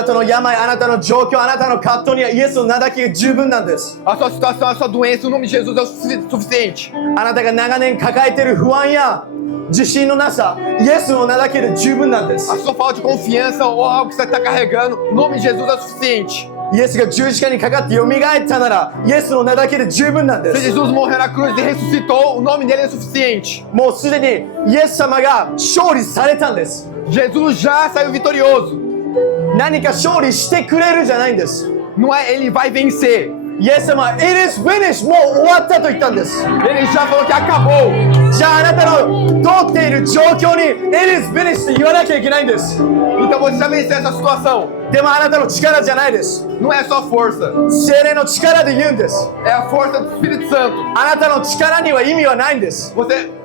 なたの病、あなたの状況、あなたの葛藤にはイエスの名だけが十分なんです。A sua situação, a sua doença, o nome de Jesus é o suficiente. あなたが長年抱えている不安や自信のなさ、イエスの名だけで十分なんです。 A sua falta de confiança ou algo que você está carregando, o nome de Jesus é o suficiente. イエスが十字架にかかって蘇ったなら、イエスの名だけで十分なんで Se す。 Jesus morreu na cruz e ressuscitou, o nome dele é suficiente. もうすでにイエス様が勝利されたんです。 Jesus já saiu vitorioso. 何か勝利してくれるじゃないんです。 Não é ele vai vencer. イエス様は It is finished もう終わったと言ったんです。 Ele já falou que acabou. じゃああなたの通っている状況に It is finished って言わなきゃいけないんです。 Então você já venceu essa situação. でもあなたの力じゃないです。 Não é só força, 精霊の力で言うんです。 é a força do Espírito Santo. あなたの力には意味はないんです。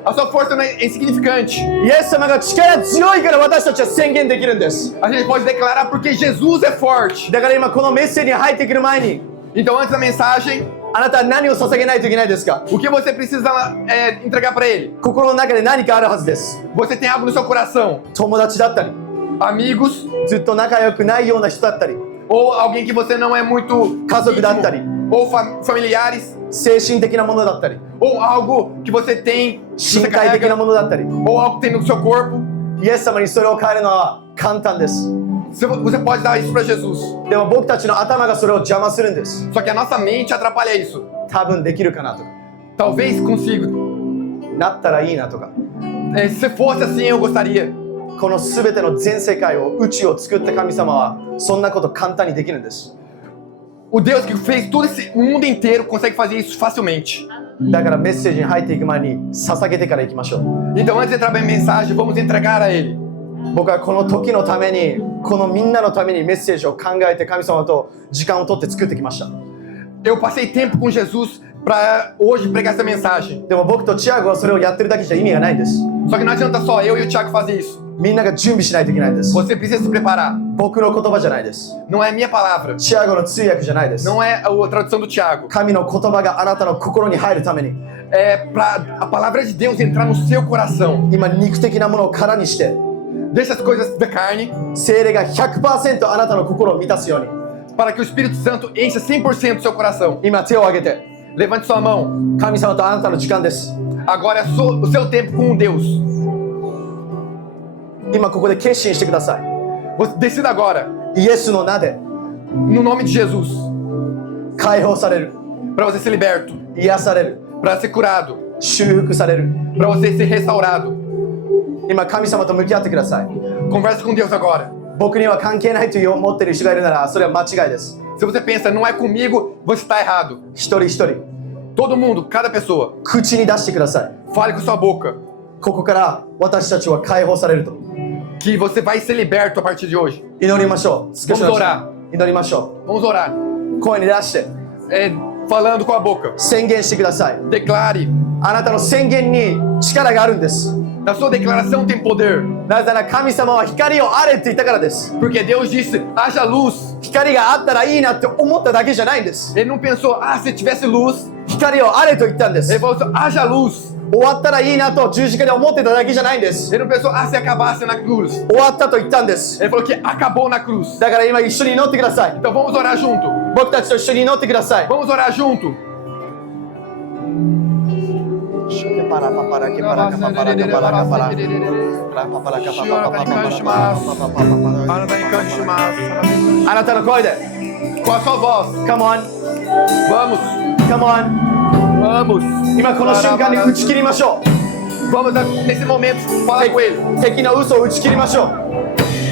A sua força não é insignificante. イエス様が力強いから私たちは宣言できるんです。 A gente pode declarar porque Jesus é forte. だから今このメッセージに入ってくる前に、 Então antes da mensagem, あなたは何を捧げないといけないですか？ o que você precisa entregar para ele? 心の中で何かあるはずです。 Você tem algo no seu coração. 友達だったり、 Amigos ずっと仲良くないような人だったり、 ou alguém que você não é muito 家族だったり、 ou familiares 精神的なものだったり、 ou algo que você tem, que 身 você 体的な carrega, ものだったり、 ou algo que tem no seu corpo. イエス様にそれを変えるのは簡単です。 Você pode dar isso para Jesus. でも僕たちの頭がそれを邪魔するんです。 Só que a nossa mente atrapalha isso. 多分できるかなとか、 Talvez consiga. なったらいいなとか、 Se fosse assim, eu gostaria. この全ての全世界を、宇宙を作った神様はそんなこと簡単にできるんです。 O Deus que fez todo esse mundo inteiro consegue fazer isso facilmente. だからメッセージに入っていく前に捧げてから行きましょう。 Então antes de entrar bem a mensagem, vamos entregar a Ele. 僕はこの時のために、このみんなのためにメッセージを考えて神様と時間を取って作ってきました。 Eu passei tempo com Jesus para hoje pregar essa mensagem. でも僕とチアゴはそれをやってるだけじゃ意味がないんです。 Só que não adianta só eu e o Thiago fazer isso. みんなが準備しないといけないんです。 Você precisa se preparar. 僕の言葉じゃないです。 Não é minha palavra. チアゴの通訳じゃないです。 Não é a tradução do Thiago. 神の言葉があなたの心に入るために、 É para a palavra de Deus entrar no seu coração. 今肉的なものを空にして、 Deixa as coisas da carne 聖霊が 100% あなたの心を満たすように、 para que o Espírito Santo encha 100% do seu coração. 今手を挙げて、 Levante sua mão. 神様とあなたの時間です。 Agora é o seu tempo com Deus. 今ここで決心してください。 Você decida agora, イエスの名で no nome de Jesus, 解放される、 para você ser liberto, 癒される、 para ser curado, 修復される。 para você ser restaurado. 今神様と向き合ってください。 Converse com Deus agora. 僕には関係ないと思っている人がいるならそれは間違いです。 Se você pensa, não é comigo, você está errado. 一人一人 Todo mundo, cada pessoa, 口に出してください。 fale com sua boca ここから私たちは解放されると。 que você vai ser liberto a partir de hoje. 祈りましょう。少しの Vamos orar. 祈りましょ Vamos orar. う。声に出して Falando com a boca. 宣言してください。 Declare. あなたの宣言に力があるんです。 Na sua declaração tem poder. なぜなら神様は光をあれって言ったからです。 Porque Deus disse, haja luz. 光があったらいいなって思っただけじゃないんです。 Ele não pensou, se tivesse luz. 光をあれと言ったんです。 Ele falou, haja luz. 終わったらいいなと十字架で思ってただけじゃないんです。 Ele não pensou, se acabasse na cruz. 終わったと言ったんです。 Ele falou que acabou na cruz. だから今一緒に祈ってください。 Então vamos orar junto. 僕たちと一緒に祈ってください。 Vamos orar junto. A なたの声で Com a sua voz. Come on, Vamos. come on. Vamos. 今この瞬間に打ち切りましょう。 Vamos nesse momento falar com ele. 敵の嘘を打ち切りましょう。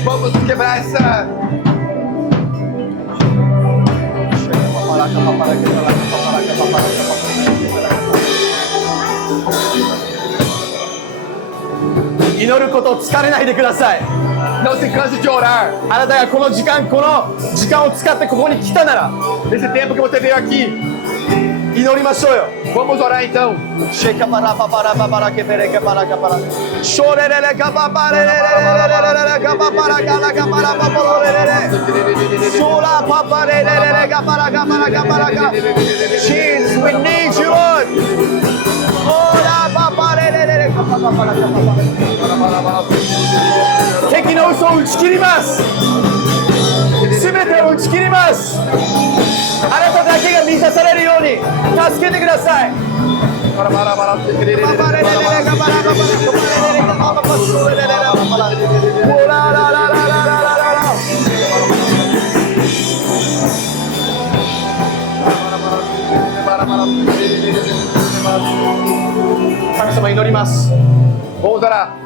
Vamos quebrar essa. 祈ることを疲れないでください。 Não se canse de orar. あなたがこの時間を使ってここに来たなら Nesse tempo que você veio aqui, 祈りましょうよ。 vamos orar então. シェカパラパパラパパラケペレケパラカパラショレレレカパパレレレレレレカパパラカラカパラパポロレレレショラパパレレレレカパラカパラカパラカ Jesus, we need you, Lord. オラパパレレレレカパパパラカパパラ敵の嘘を打ち切ります。ます。あなただけが満たされるように助けてください。パパレレレレカパラカパラカパレレレカパパソレレレレカパラ。オラララララララララ。神様祈ります。 Vamos orar.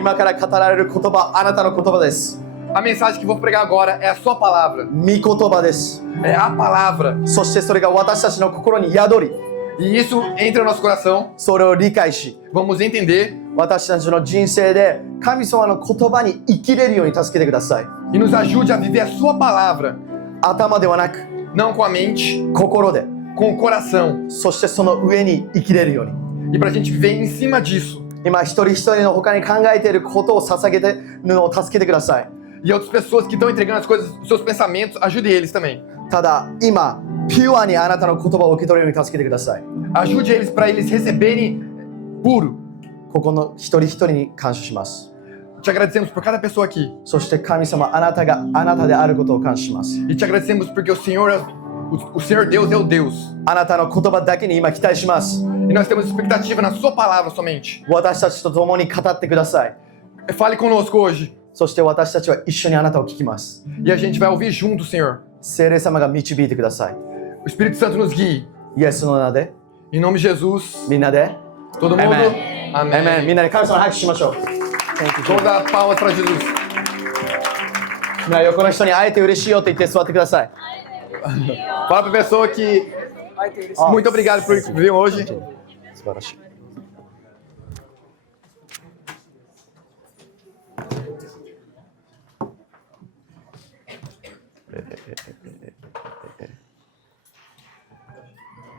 今から語られる言葉、あなたの言葉です。 A mensagem que vou pregar agora é a sua palavra. 御言葉です。 É a palavra. そしてそれが私たちの心に宿り、 E isso entra no nosso coração. それを理解し、 Vamos entender 私たちの人生で神様の言葉に生きれるように助けてください。 e nos ajude a viver a sua palavra. 頭ではなく、 Não com a mente, 心で、 com o coração. そしてその上に生きれるように。 E pra gente viver em cima disso. 今一人一人の他に考えていることを捧げてるのを助けてください。 E outras pessoas que estão entregando as coisas, os seus pensamentos, ajude eles também. ただ今ピュアにあなたの言葉を受け取れるように助けてください。 Ajude eles para eles receberem puro. ここの一人一人に感謝します。 Te agradecemos por cada pessoa aqui. そして神様、あなたがあなたであることを感謝します。 E te agradecemos porque o Senhor Deus é o Deus. あなたの言葉だけに今期待します。 E nós temos expectativa na sua palavra somente. 私たちと共に語ってください。 Fale conosco hoje. そして私たちは一緒にあなたを聞きます。 E a gente vai ouvir junto, Senhor. 聖霊様が導いてください。 O Espírito Santo nos guie. イエスの名で、 Em nome de Jesus. みんなで、 Todo mundo. Amém. Amém. みんなで神様に拍手しましょう。 Vamos dar palmas para Jesus. みんな横の人に会えて嬉しいよって言って座ってください。 Fala pra pessoa que muito obrigado por vir hoje. 素晴らしい。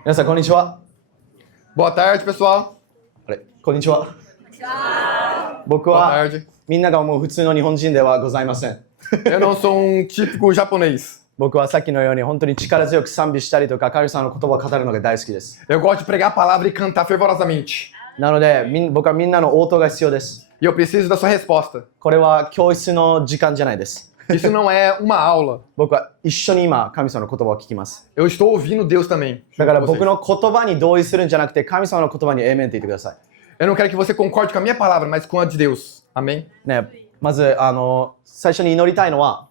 皆さんこんにちは。 Boa tarde, pessoal. あれ、こんにちは。僕 Boa は tarde. みんなが思う普通の日本人ではございません。 Eu não sou um típico japonês. 僕はさっきのように本当に力強く賛美したりとか神様の言葉を語るのが大好きです。 Eu gosto de pregar a palavra e cantar fervorosamente. なので僕はみんなの応答が必要です。 E eu preciso da sua resposta. これは教室の時間じゃないです。 Isso não é uma aula. 僕は一緒に今神様の言葉を聞きます。 Eu estou ouvindo Deus também. だから junto com 僕 vocês. の言葉に同意するんじゃなくて神様の言葉にエーメンって言ってください。 Eu não quero que você concorde com a minha palavra, mas com a de Deus. Amém? ね、まず最初に祈りたいのは、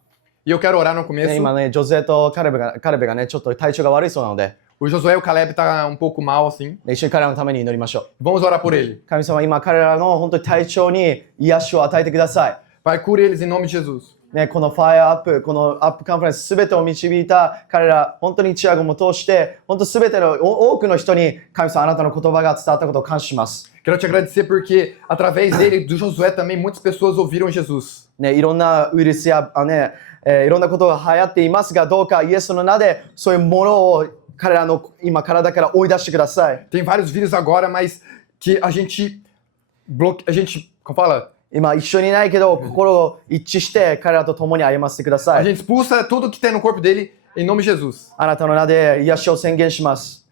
E eu quero orar no ね、 começo. 今ねジョゼとカレベがねちょっと体調が悪いそうなので、 O Josué e o Caleb tá um pouco mal assim. 一緒に彼らのために祈りましょう。 Vamos orar por ele. 神様今彼らの本当に体調に癒しを与えてください。 Pai, cure eles em nome de Jesus. ね、このファイアアップ、このアップカンファレンスすべてを導いた彼ら、本当にチアゴも通して、本当すべての多くの人に神様あなたの言葉が伝わったことを感謝します。 Quero te agradecer porque através dele, do Josué também, muitas pessoas ouviram Jesus. ね、いろんなウイルスやいろんなことが流行っていますが、どうかイエスの名でそういうものを彼らの今体から追い出してください。 Tem vários vírus agora, mas que a gente como fala? 今一緒にいないけど心を一致して彼らと共に歩ませてくださ A い。 gente expulsa tudo que tem no corpo dele em nome de Jesus. あなたの名で癒しを宣言します。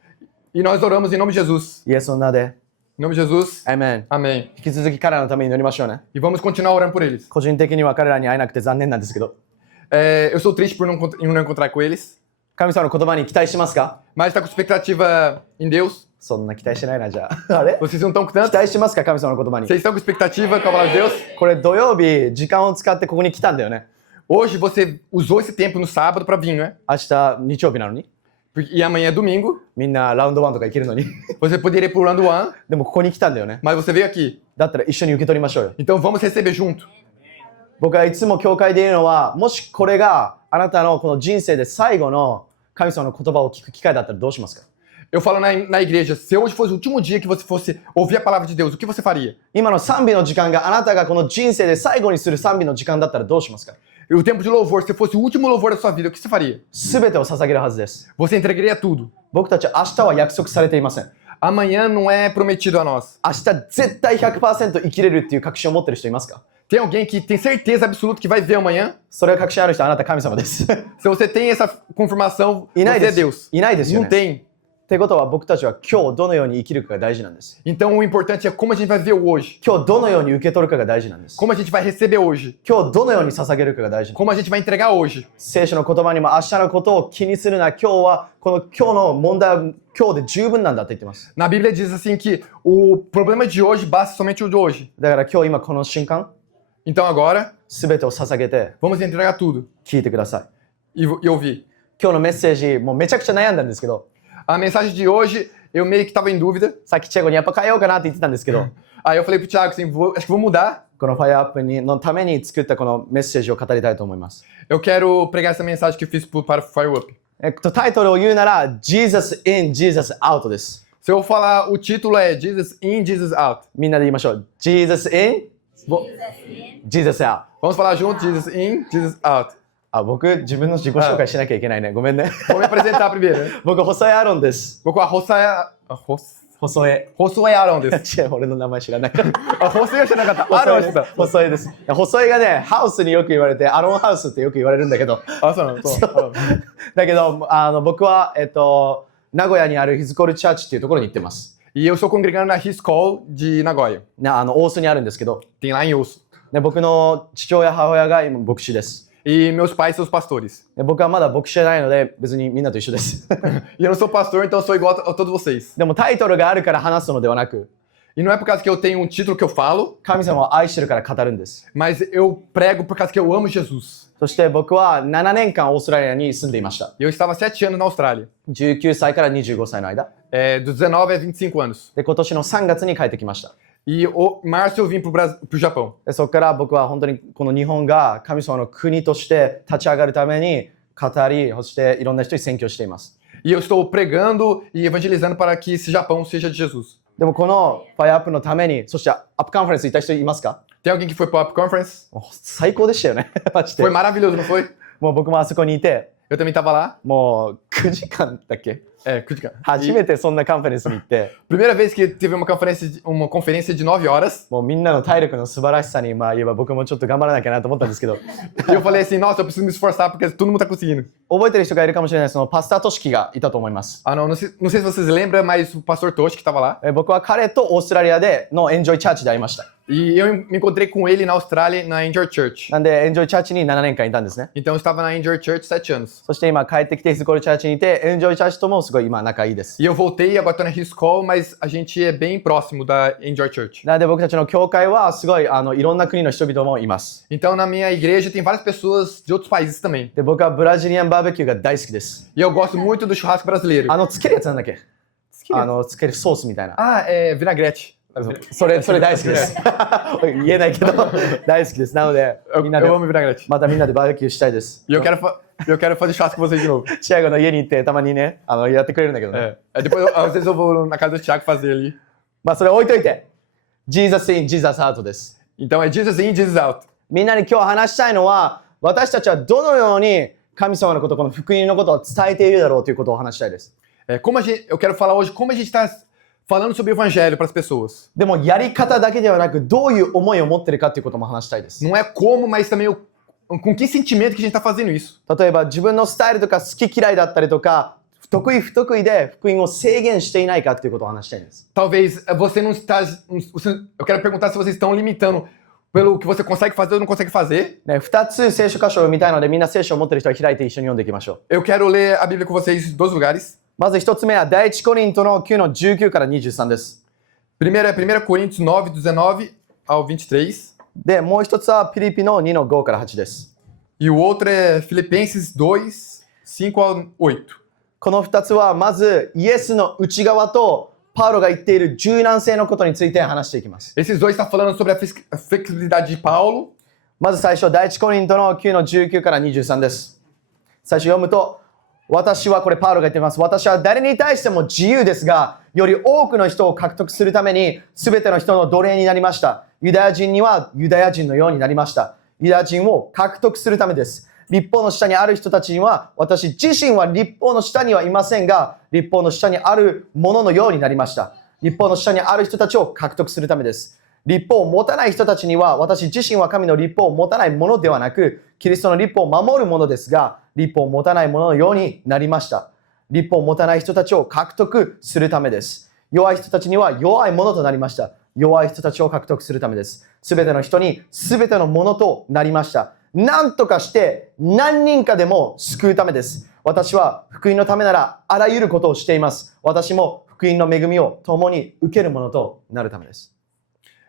E nós oramos em nome de Jesus. イエスの名で。 Em nome de Jesus. アーメン。 Amém. 引き続き彼らのために祈りましょうね。 E vamos continuar orando por eles. 個人的には彼らに会えなくて残念なんですけど。 Eu sou triste por não encontrar com eles. 神様の言葉に期待しますか？ Mas está com expectativa em Deus. そんな期待してないな、じゃあ。あれ？ Vocês não estão com 期 tanto? 待しますか？神様の言葉に。 Vocês estão com expectativa com a palavra de Deus? これ土曜日、時間を使ってここに来たんだよね。 Hoje você usou esse tempo no sábado para vir, né? 明日、日曜日なのに。 E amanhã é domingo. みんなラウンドワンとか行けるのに。 Você poderia ir pro round one, でもここに来たんだよね。 mas você veio aqui. だったら一緒に受け取りましょうよ。 Então vamos receber junto. 僕はいつも教会で言うのは、もしこれがあなたのこの人生で最後の神様の言葉を聞く機会だったらどうしますか？ Eu falo na igreja, se hoje fosse o último dia que você fosse ouvir a palavra de Deus, o que você faria? 今の賛美の時間があなたがこの人生で最後にする賛美の時間だったらどうしますか？ E o tempo de louvor, se fosse o último louvor da sua vida, o que você faria? すべてを捧げるはずです。 Você entregaria tudo. 僕たち明日は約束されていません。 Amanhã não é prometido a nós. 明日絶対 100% 生きれるっていう確信を持ってる人いますか？ Tem alguém que tem certeza absoluta que vai viver amanhã? それが確信ある人はあなた神様です。 Se você tem essa confirmação, いない você で é す。 Deus. いないですよ Não ね。 tem. ってことは僕たちは今日どのように生きるかが大事なんです。 Então o importante é como a gente vai viver o hoje. 今日どのように受け取るかが大事なんです。 Como a gente vai receber hoje. 今日どのように捧げるかが大事なんです。 Como a gente vai entregar hoje. 聖書の言葉にも明日のことを気にするな、今日はこの今日の問題は今日で十分なんだって言ってます。 Na Bíblia diz assim que o problema de hoje basta somente o de hoje. だから今日今この瞬間、 Então agora, 全てを捧げて vamos entregar tudo 聞いてください。 e ouvir. 今日のメッセージ、もうめちゃくちゃ悩んだんですけど、 A mensagem de hoje, eu meio que estava em dúvida. さっきチェコにやっぱ変えようかなって言ってたんですけど、 Aí eu falei pro Thiago assim, acho que vou mudar. このファイアアップのために作ったこのメッセージを語りたいと思います。 Eu quero pregar essa mensagem que eu fiz para o Fire Up. タイトルを言うなら、Jesus in, Jesus out です。 Se eu falar, o título é Jesus in, Jesus out. みんなで言いましょう。Jesus in, Jesus out。 Vamos falar junto, Jesus in, Jesus out. あ、僕、自分の自己紹介しなきゃいけないね。ごめんね。 Vou me apresentar primeiro, né? 僕、細江アロンです。 Vou com a細江。 Josué Aaron です。違う、俺の名前知らない。あ、Josué じゃなかった。Aaron でした。細江です。細江がね、ハウスによく言われて、アロンハウスってよく言われるんだけど。あ、そうなの。そう。だけど、僕は、名古屋にあるヒズコルチャーチっていうところに行ってます。 E eu estou congregando na His Call de Nagoya. 大須にあるんですけど。 Tem lá em Osso. で僕の父親、母親が今牧師です。 E meus pais são os pastores. で僕はまだ牧師じゃないので、別にみんなと一緒です。 E eu não sou pastor, então eu sou igual a todos vocês. でもタイトルがあるから話すのではなく、 E não é por causa que eu tenho um título que eu falo, 神様を愛してるから語るんです。 mas eu prego por causa que eu amo Jesus. そして僕は7年間オーストラリアに住んでいました。 E eu estava 7 anos na Austrália. 19歳から25歳の間。 Dos 19 a 25 anos. で、今年の3月に帰ってきました。 E em março eu vim pro Japão. でそこから僕は本当にこの日本が神様の国として立ち上がるために語り、そしていろんな人に宣教しています。 E eu estou pregando e evangelizando para que esse Japão seja de Jesus. でもこのファイアアップのために、そしてアップカンファレンス行った人いますか？ Tem alguém que foi pro Up Conference? もう最高でしたよね。マジで Foi maravilhoso, não foi? もう僕もあそこにいて、 Eu também tava lá. もう9時間だっけ？ Kujikan. 初めてそんなカンファレンスに行って、 Primeira vez que teve uma conferência de 9 horas. もうみんなの体力の素晴らしさに言えば僕もちょっと頑張らなきゃなと思ったんですけど、 E eu falei assim, nossa, eu preciso me esforçar porque todo mundo tá conseguindo. 覚えてる人がいるかもしれないそのパスタトシキがいたと思います。 Ah, não sei se vocês lembram, mas o pastor Toshi que tava lá. 僕は彼とオーストラリアでのエンジョイチャーチで会いました。 E eu me encontrei com ele na Austrália, na Enjoy Church. なんでエンジョイチャーチに7年間いたんですね。 Então eu estava na Enjoy Church 7 anos. そして今帰ってきてヒズコルチャーチにいて、エンジョイチャーチともすごい今仲いいです。 E eu voltei e agora tô na His Call, mas a gente é bem próximo da Enjoy Church. なので僕たちの教会はすごいいろんな国の人々もいます。 Então na minha igreja tem várias pessoas de outros países também. で僕はブラジリアンバーベキューが大好きです。 E eu gosto muito do churrasco brasileiro. つけるやつなんだっけ？つけるソースみたいな。 Ah, é vinagrete. それ大好きです。言えないけど大好きです。なので みんなで Eu amo vinagrete. またみんなでバーベキューしたいです。 E eu quero fazer churrasco com vocês de novo. チアゴの家に行ってたまにねやってくれるんだけどね。 Depois, às vezes eu vou na casa do Thiago fazer ali. まあそれ置いといて、Jesus in, Jesus out です。 Então é Jesus in, Jesus out. みんなに今日話したいのは、私たちはどのように神様のこと、この福音のことを伝えているだろうということを話したいです。 Eu quero falar hoje como a gente está falando sobre o evangelho para as pessoas. でもやり方だけではなく、どういう思いを持っているかということも話したいです。 Não é como, mas também com que sentimento que a gente está fazendo isso. 例えば自分のスタイルとか好き嫌いだったりとか、得意不得意で福音を制限していないかということを話したいんです。 Talvez você não está... Eu quero perguntar se vocês estão limitando pelo que você consegue fazer ou não consegue fazer. ね、2つ聖書箇所を見たいので、みんな聖書を持っている人は開いて一緒に読んでいきましょう。 Eu quero ler a Bíblia com vocês em 2 lugares. まず1つ目は第一コリントの9の19から23です。 Primeiro é 1 Coríntios 9, 19 ao 23. で、もう1つはピリピの2の5から8です。 E o outro é Filipenses 2, 5 ao 8. この2つはまずイエスの内側とパウロが言っている柔軟性のことについて話していきます。 Esses dois estão falando sobre a flexibilidade de Paulo. まず最初、第一コリントの9の19から23です。最初読むと、私はこれパウロが言っています。私は誰に対しても自由ですが、より多くの人を獲得するために全ての人の奴隷になりました。ユダヤ人にはユダヤ人のようになりました。ユダヤ人を獲得するためです。律法の下にある人たちには、私自身は律法の下にはいませんが、律法の下にあるもののようになりました。律法の下にある人たちを獲得するためです。律法を持たない人たちには、私自身は神の律法を持たないものではなく、キリストの律法を守るものですが、律法を持たないもののようになりました。立法を持たない人たちを獲得するためです。弱い人たちには弱いものとなりました。弱い人たちを獲得するためです。すべての人にすべてのものとなりました。何とかして何人かでも救うためです。私は福音のためならあらゆることをしています。私も福音の恵みを共に受けるものとなるためです。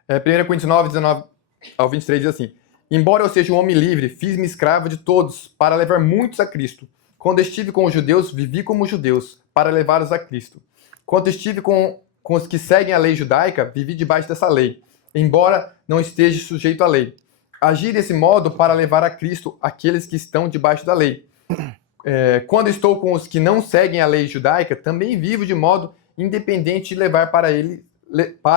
1 Coríntios 9, 19 ao 23 diz assim: Embora eu seja um homem livre, fiz-me escravo de todos para levar muitos a Cristo. Quando estive com os judeus, vivi como judeus, para levá-los a Cristo. Quando estive com os que seguem a lei judaica, vivi debaixo dessa lei, embora não esteja sujeito à lei. Agi desse modo para levar a Cristo aqueles que estão debaixo da lei. Quando estou com os que não seguem a lei judaica, também vivo de modo independente de levar para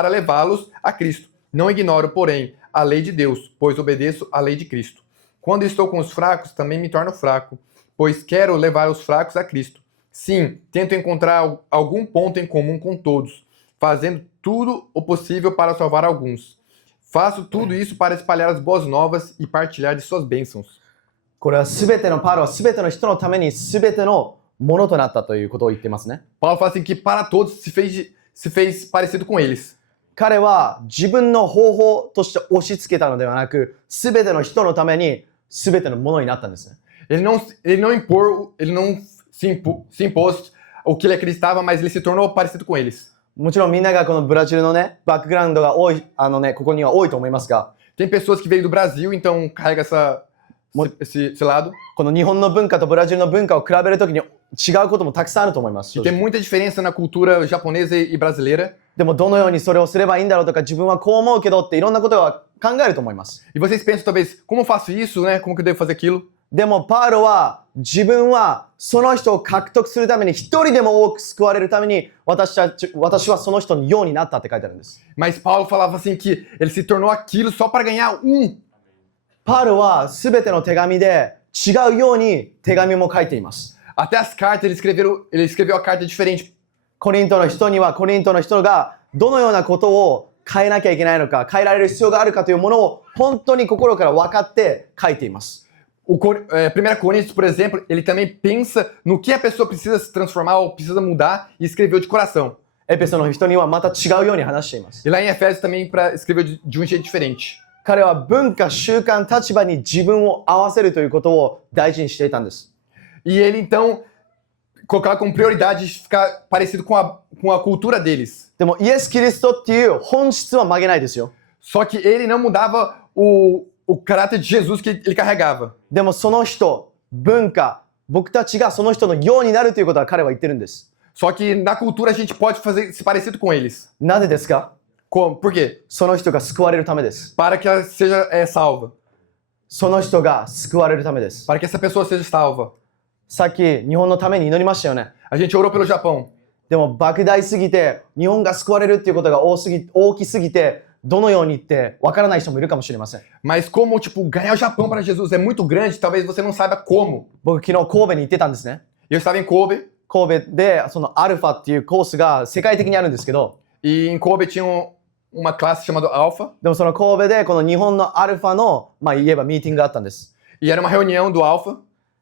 levá-los a Cristo. Não ignoro, porém, a lei de Deus, pois obedeço à lei de Cristo. Quando estou com os fracos, também me torno fraco, pois quero levar os fracos a Cristo. Sim, tento encontrar algum ponto em comum com todos, fazendo tudo o possível para salvar alguns. Faço tudo isso para espalhar as boas novas e partilhar de suas bênçãos. これはパウロはすべての人のためにすべてのものとなったということを言っていますね。Paulo fala assim que para todos se fez parecido com eles. 彼は自分の方法として押し付けたのではなく、すべての人のためにすべてのものになったんですね。Ele não se impôs o que ele acreditava, mas ele se tornou parecido com eles. もちろんみんながこのブラジルのね、バックグラウンドが多い、ここには多いと思いますが、Tem pessoas que veio do Brasil, então carrega esse lado. この日本の文化とブラジルの文化を比べるときに違うこともたくさんあると思います。 E tem muita diferença na cultura japonesa e brasileira. でもどのようにそれをすればいいんだろうとか、自分はこう思うけどっていろんなことは考えると思います。 E vocês pensam talvez, como eu faço isso, né? Como que eu devo fazer aquilo? でもパウロは自分はその人を獲得するために一人でも多く救われるために私はその人のようになったって書いてあるんです。 Mas Paulo falava assim que ele se tornou aquilo só para ganhar um. パウロはすべての手紙で違うように手紙も書いています。 Até as cartas, ele escreveu a carta diferente. コリントの人にはコリントの人がどのようなことを変えなきゃいけないのか、変えられる必要があるかというものを本当に心から分かって書いています。 1 Coríntios, por exemplo, ele também pensa no que a pessoa precisa se transformar ou precisa mudar e escreveu de coração. エペソの人にはまた違うように話しています。 E lá em Efésios também escreveu de um jeito diferente. 彼は文化、習慣、立場に自分を合わせるということを大事にしていたんです。 E ele então colocava como prioridade ficar parecido com a cultura deles. でもイエス・キリストっていう本質は曲げないですよ。 Só que ele não mudava o caráter de Jesus que ele carregava. でもその人、文化、僕たちがその人のようになるということは彼は言ってるんです。 Só que na cultura a gente pode fazer se parecido com eles. なぜですか？ Como? Por quê? その人が救われるためです。 Para que ela seja salva. その人が救われるためです。 Para que essa pessoa seja salva. さっき日本のために祈りましたよね。 A gente orou pelo Japão. でも莫大すぎて日本が救われるっていうことが大きすぎてどのようにってわからない人もいるかもしれません。 Mas como, tipo, ganhar o Japão para Jesus é muito grande, talvez você não saiba como. 僕昨日神戸に行ってたんですね。 Eu estava em Kobe, 神戸でそのアルファっていうコースが世界的にあるんですけど、 e em Kobe tinha uma classe chamada Alpha, でもその神戸でこの日本のアルファの言えばミーティングがあったんです。 e era uma reunião do Alpha,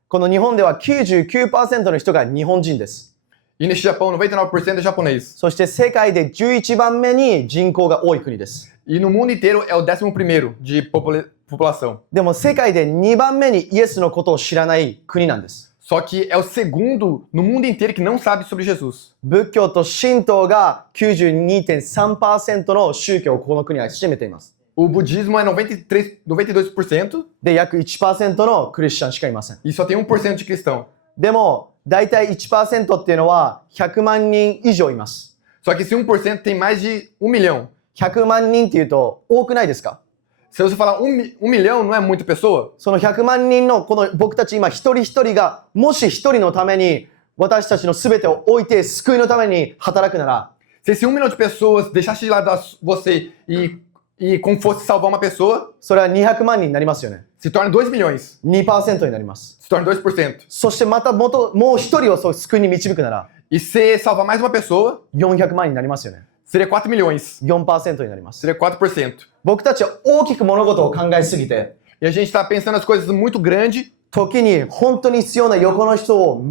この日本では 99% の人が日本人です。 e neste Japão 99% é japonês. そして世界で11番目に人口が多い国です。 E no mundo inteiro é o 11º de população. でも世界で2番目にイエスのことを知らない国なんです。 Só que é o segundo no mundo inteiro que não sabe sobre Jesus. 仏教と神道が 92.3% の宗教をこの国は占めています。 O budismo é 92%, で、約 1% のクリスチャンしかいません。 e só tem 1% de cristão. でも、だいたい 1% っていうのは100万人以上います。 Só que esse 1% tem mais de 1 milhão. 100万人っていうと多くないですか？ Se você falar 1 milhão, não é muita pessoa? その100万人のこの僕たち今一人一人がもし一人のために私たちの全てを置いて救いのために働くなら、 Se esse 1 milhão de pessoas deixasse de lado você e como fosse salvar uma pessoa, それは200万人になりますよね。 se torna 2 milhões. 2% になります。 Se torna 2%. そしてまたもう一人をそう救いに導くなら、 E se salvar mais uma pessoa, 400万になりますよね。 seria 4 milhões. 4% になります。 Seria 4%. 僕たちは大きく物事を考えすぎて、 E a gente está pensando as coisas muito grande, 時に本当に必要な横の人を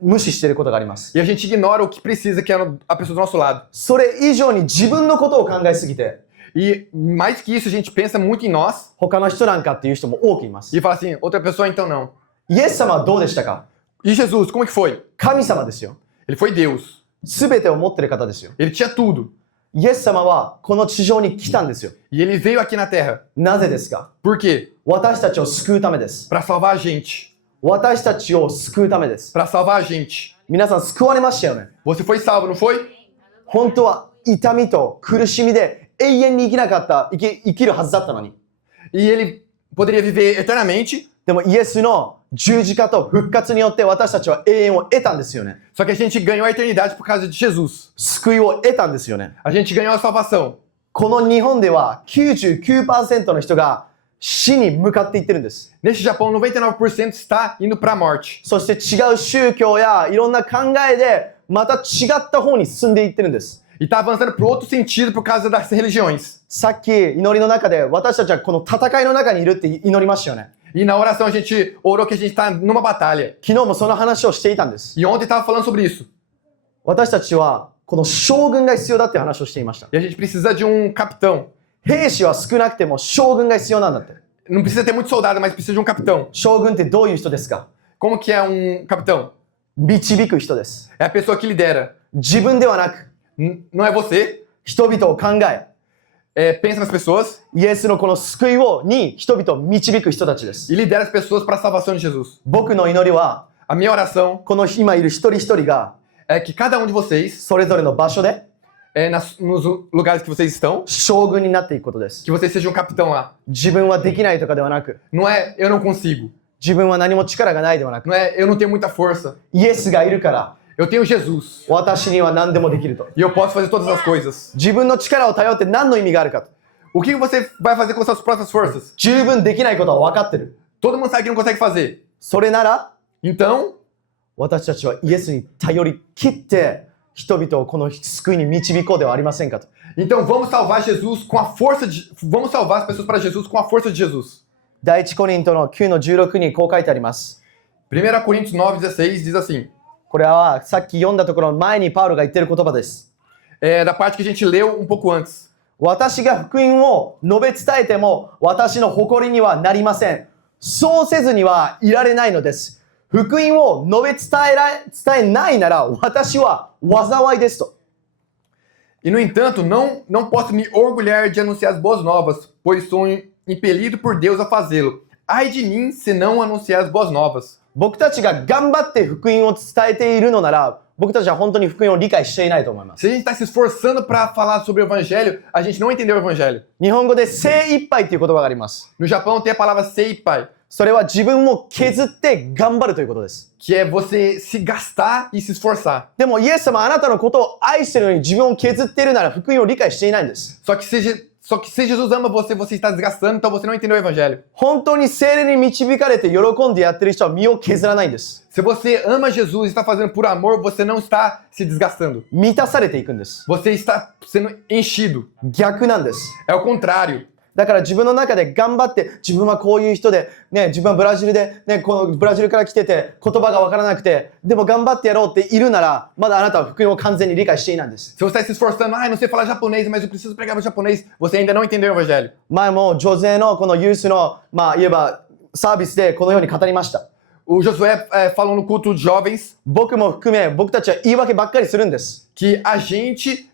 無視していることがあります。 E a gente ignora o que precisa, que é a pessoa do nosso lado. それ以上に自分のことを考えすぎて、 E mais que isso, a gente pensa muito em nós 他の人なんかっていう人も多くいます。 e fala assim, outra pessoa então não. イエス様はどうでしたか？ E Jesus, como é que foi? 神様ですよ。 Ele foi Deus. すべてを持っている方ですよ。 Ele tinha tudo. イエス様はこの地上に来たんですよ。 E ele veio aqui na Terra. なぜですか？ Por quê? 私たちを救うためです。 Para salvar a gente. 私たちを救うためです。 Para salvar a gente. 皆さん救われましたよね。 Você foi salvo, não foi? 本当は痛みと苦しみで永遠に生きなかった生きるはずだったのに。 E ele poderia viver eternamente. でもイエスの十字架と復活によって私たちは永遠を得たんですよね。 Só que a gente ganhou a eternidade por causa de Jesus. 救いを得たんですよね。 A gente ganhou a salvação. この日本では 99% の人が死に向かっていってるんです。 Neste Japão, 99% está indo para a morte. そして違う宗教やいろんな考えでまた違った方に進んでいってるんです。 E está avançando para outro sentido por causa das religiões. さっき祈りの中で私たちはこの戦いの中にいるって祈りましたよね。 E na oração a gente orou que a gente está numa batalha. 昨日もその話をしていたんです。 E ontem estava falando sobre isso. 私たちはこの将軍が必要だって話をしていました。 E a gente precisa de um capitão. 兵士は少なくても将軍が必要なんだって。 Não precisa ter muito soldado, mas precisa de um capitão. 将軍ってどういう人ですか？ Como que é um capitão? 導く人です。 É a pessoa que lidera. 自分ではなく Não é você. 人々を考え、 Pensa nas pessoas イエスのこの救いに人々を導く人たちです。 e lidera as pessoas para a salvação de Jesus. 僕の祈りは A minha oração この今いる一人一人が é que cada um de vocês, それぞれの場所で nos lugares que vocês estão, 将軍になっていくことです。 que vocês sejam um capitão lá. 自分はできないとかではなく、 Não é eu não consigo. 自分は何も力がないではなく、 Não é eu não tenho muita força. イエスがいるから Eu tenho Jesus. 私には何でもできると。 E eu posso fazer todas as coisas. 自分の力を頼って何の意味があるかと。 O que você vai fazer com suas próprias forças? 十分できないことは分かってる。 Todo mundo sabe que não consegue fazer. それなら Então, 私たちはイエスに頼り切って人々をこの救いに導こうではありませんかと。 então vamos salvar Jesus com a força de vamos salvar as pessoas para Jesus com a força de Jesus. 第一コリントの9の16にこう書いてあります。 1 Coríntios 9:16 diz assim. これはさっき読んだところの前にパウロが言ってる言葉です。 Da parte que a gente leu um pouco antes. 私が福音を述べ伝えても私の誇りにはなりません。そうせずにはいられないのです。福音を述べ伝えないなら私は災いですと。 E no entanto, não posso me orgulhar de anunciar as boas novas, pois sou impelido por Deus a fazê-lo. Ai de mim se não anunciar as boas novas. 僕たちが頑張って福音を伝えているのなら僕たちは本当に福音を理解していないと思います。 Se a gente está se esforçando para falar sobre o evangelho, a gente não entendeu o evangelho. 日本語で精一杯という言葉があります。 No Japão tem a palavra seipai, それは自分を削って頑張るということです。 que é você se gastar e se esforçar. でもイエス様はあなたのことを愛しているのに自分を削っているなら福音を理解していないんです。 Só que se Jesus ama você, você está desgastando, então você não entendeu o evangelho. 本当に聖霊に導かれて喜んでやってる人は身を削らないんです。 Se você ama Jesus e está fazendo por amor, você não está se desgastando. 満たされていくんです。 Você está sendo enchido. 逆なんです。 É o contrário. だから自分の中で頑張って自分はこういう人で、ね、自分はブラジルで、ね、このブラジルから来てて言葉がわからなくてでも頑張ってやろうっているならまだあなたは福音を完全に理解していないんです。 Se você está se esforçando, não sei falar japonês, mas eu preciso pregar para japonês, você ainda não entendeu o evangelho. 前も女性のこのユースの言えばサービスでこのように語りました。 O Josué falou no culto de jovens 僕も含め僕たちは言い訳ばっかりするんです。 que a gente,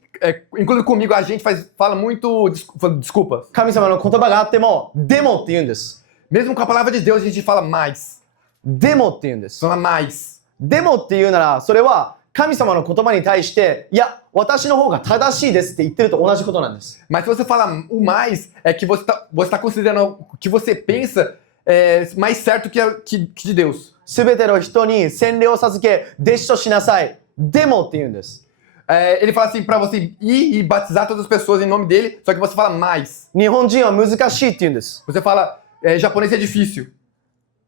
inclusive comigo, a gente fala muito desculpas. 神様の言葉があってもでもって言うんです。 Mesmo com a palavra de Deus, a gente fala mais. でもって言うんです。 Fala mais. でもって言うならそれは神様の言葉に対していや私の方が正しいですって言ってると同じことなんです。 Mas se você fala o mais, é que você tá considerando o que você pensa mais certo que de Deus. すべての人に洗礼を授け弟子としなさい。でもって言うんです。 Ele fala assim pra você ir e batizar todas as pessoas em nome dele, só que você fala mais. 日本人は難しいって言うんです。 Você fala, japonês é difícil.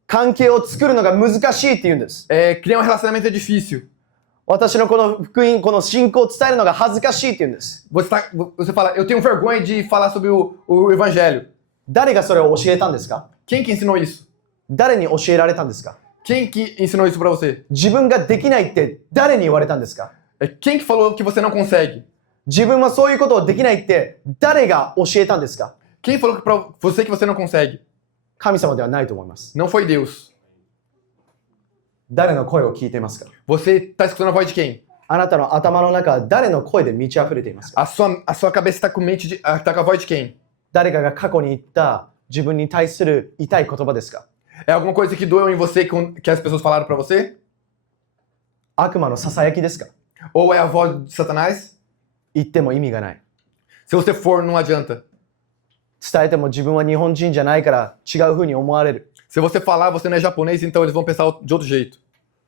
関係を作るのが難しいって言うんです。 Criar um relacionamento é difícil. 私のこの福音、この信仰を伝えるのが恥ずかしいって言うんです。 Você fala, eu tenho vergonha de falar sobre o evangelho. 誰がそれを教えたんですか？ Quem que ensinou isso? 誰に教えられたんですか？ Quem que ensinou isso pra você? 自分ができないって誰に言われたんですか？ Quem que falou que você não consegue? 自分はそういうことをできないって誰が教えたんですか？ Quem falou que pra você que você não consegue? 神様ではないと思います。 Não foi Deus. 誰の声を聞いていますか？ Você tá escutando a voz de quem? あなたの頭の中は誰の声で満ち溢れていますか？ A sua cabeça tá com mente de, tá com a voz de quem? 誰かが過去に言った自分に対する痛い言葉ですか？ É alguma coisa que doeu em você que as pessoas falaram pra você? 悪魔のささやきですか？ Ou é a voz de Satanás? 言っても意味がない。 Se você for, não adianta. 伝えても自分は日本人じゃないから違う風に思われる。 Se você falar, você não é japonês, então eles vão pensar de outro jeito.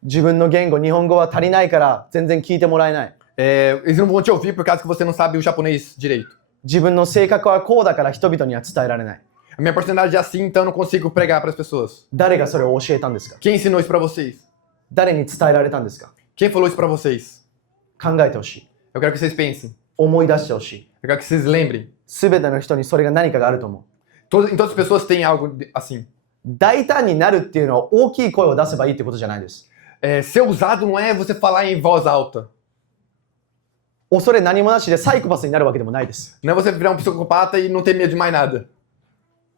自分の言語、日本語は足りないから全然聞いてもらえない。 Eles não vão te ouvir por causa que você não sabe o japonês direito. 自分の性格はこうだから人々には伝えられない。 A minha personalidade é assim, então eu não consigo pregar para as pessoas. 誰がそれを教えたんですか？ Quem ensinou isso pra vocês? 誰に伝えられたんですか？ Quem falou isso pra vocês? 考えてほしい。 Eu quero que vocês pensem. 思い出してほしい。 Eu quero que vocês lembrem. すべての人にそれが何かがあると思う。 Em todas as pessoas tem algo assim. 大胆になるっていうのは大きい声を出せばいいってことじゃないです。 Ser ousado não é você falar em voz alta. 恐れ何もなしでサイコパスになるわけでもないです。 Não é você virar um psicopata e não ter medo de mais nada.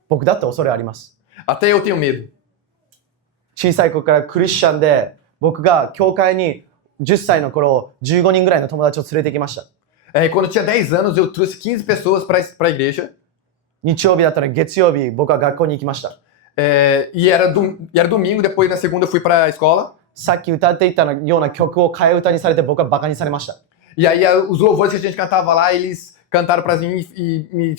僕だって恐れあります。 Até eu tenho medo. 小さい頃からクリスチャンで、僕が教会に10歳の頃15人ぐらいの友達を連れてきました。 Quando eu tinha 10 anos, eu trouxe 15 pessoas para a igreja. 日曜日だったら月曜日、僕は学校に行きました。 E era domingo, depois na segunda eu fui para a escola. さっき歌っていたような曲を替え歌にされて僕はバカにされました。 E aí os louvores que a gente cantava lá, eles cantaram para mim e me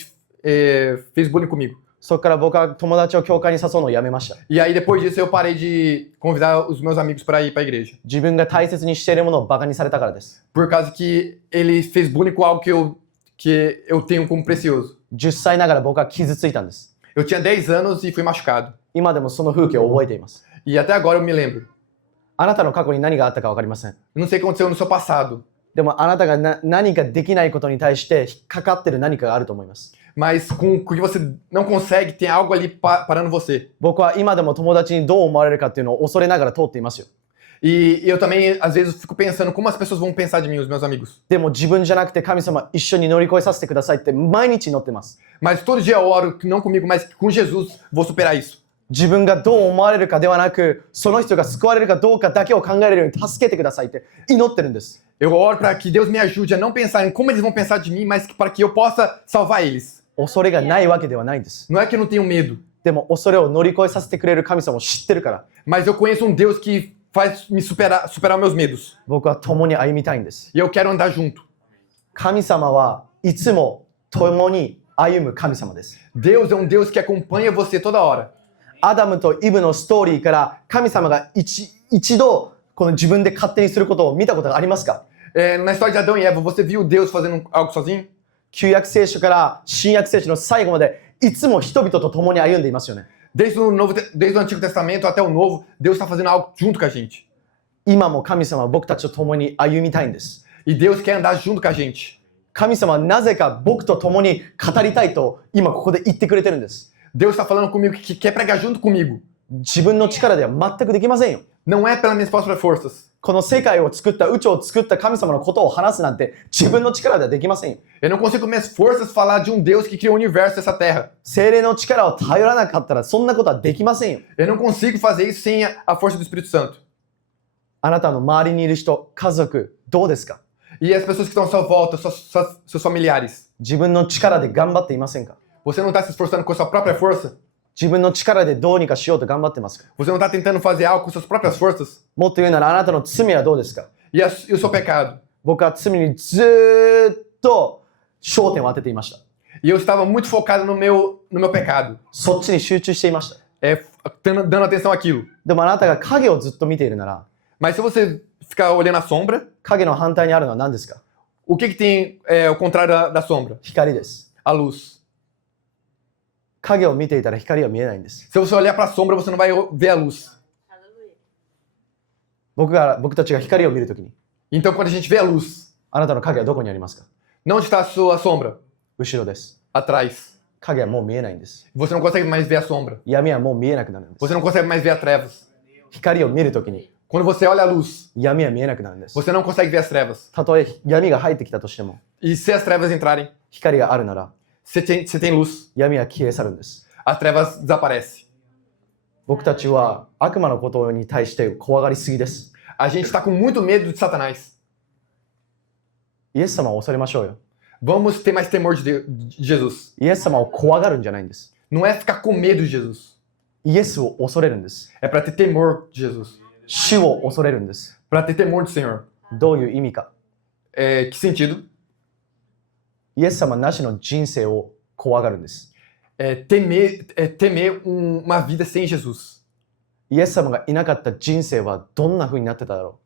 fez bullying comigo. そこから僕は友達を教会に誘うのをやめました。 E aí depois disso eu parei de convidar os meus amigos para ir para a igreja. 自分が大切にしているものをバカにされたからです。 Por causa que ele fez bullying com algo que eu tenho como precioso. 10歳ながら僕は傷ついたんです。 Eu tinha 10 anos e fui machucado. 今でもその風景を覚えています。 E até agora eu me lembro. あなたの過去に何があったか分かりません。 Eu não sei o que aconteceu no seu passado. でもあなたが何かできないことに対して引っかかってる何かがあると思います。 Mas com o que você não consegue, tem algo ali parando você. 僕は今でも友達にどう思われるかっていうのを恐れながら通っていますよ。 E eu também, às vezes, fico pensando como as pessoas vão pensar de mim, os meus amigos. でも自分じゃなくて神様一緒に乗り越えさせてくださいって毎日祈ってます。 Mas todo dia eu oro, não comigo, mas com Jesus, vou superar isso. 自分がどう思われるかではなく、その人が救われるかどうかだけを考えれるように助けてくださいって祈ってるんです。 Eu oro para que Deus me ajude a não pensar em como eles vão pensar de mim, mas para que eu possa salvar eles. 恐れがないわけではないんです。 Não é que eu não tenho medo, でも恐れを乗り越えさせてくれる神様を知ってるから、 mas eu conheço um Deus que faz me superar meus medos. 僕は共に歩みたいんです。 E eu quero andar junto. 神様はいつも共に歩む神様です。 Deus é um Deus que acompanha você toda hora. アダムとイブのストーリーから神様が一度この自分で勝手にすることを見たことがありますか？ Na história de Adão e Eva, você viu Deus fazendo algo sozinho? 旧約聖書から新約聖書の最後までいつも人々と共に歩んでいますよね。 Desde o Antigo Testamento até o Novo, Deus está fazendo algo junto com a gente. 今も神様は僕たちと共に歩みたいんです。 E Deus quer andar junto com a gente. 神様はなぜか僕と共に語りたいと今ここで言ってくれてるんです。 Deus está falando comigo que quer pregar junto comigo. 自分の力では全くできませんよ。 Não é pelas minhas próprias forças. この世界を作った宇宙を作った神様のことを話すなんて自分の力ではできませんよ。 Eu não consigo com minhas forças falar de um Deus que criou o universo e essa terra. 精霊の力を頼らなかったらそんなことはできませんよ。 Eu não consigo fazer isso sem a força do Espírito Santo. あなたの周りにいる人、家族、どうですか？ E as pessoas que estão à sua volta, seus familiares. 自分の力で頑張っていませんか？ Você não está se esforçando com a sua própria força? 自分の力でどうにかしようと頑張ってますか？ Você não está tentando fazer algo com suas próprias forças? もっと言うならあなたの罪はどうですか？ E o seu pecado? 僕は罪にずーっと焦点を当てていました。 E eu estava muito focado no meu pecado. そっちに集中していました。 Dando atenção àquilo. でもあなたが影をずっと見ているなら、 Mas se você ficar olhando a sombra, 影の反対にあるのは何ですか？ o que tem ao contrário da sombra? 光です。 A luz. 影を見ていたら光は見えないんです。 Se você olhar para a sombra, você não vai ver a luz. 僕たちが光を見るときに、 Então, quando a gente vê a luz, あなたの影はどこにありますか？ não onde está a sua sombra? 後ろです。 Atrás. 影はもう見えないんです。 Você não consegue mais ver a sombra. 闇はもう見えなくなるんです。 Você não consegue mais ver as trevas. 光を見るときに Quando você olha a luz, 闇は見えなくなるんです。 você não consegue ver as trevas. たとえ闇が入ってきたとしても E se as trevas entrarem, 光があるなら você tem luz. 闇は消え去るんです。 As trevas desaparecem. 僕たちは悪魔のことに対して怖がりすぎです。 A gente está com muito medo de Satanás. イエス様を恐れましょうよ。 Vamos ter mais temor de Jesus. イエス様を怖がるんじゃないんです。 Não é ficar com medo de Jesus. イエスを恐れるんです。 É para ter temor de Jesus. 主を恐れるんです。 Para ter temor do Senhor. どういう意味か。 Que sentido? イエス様なしの人生を怖がるんです。 Temer uma vida sem Jesus. イエス様がいなかった人生はどんな風になってただろ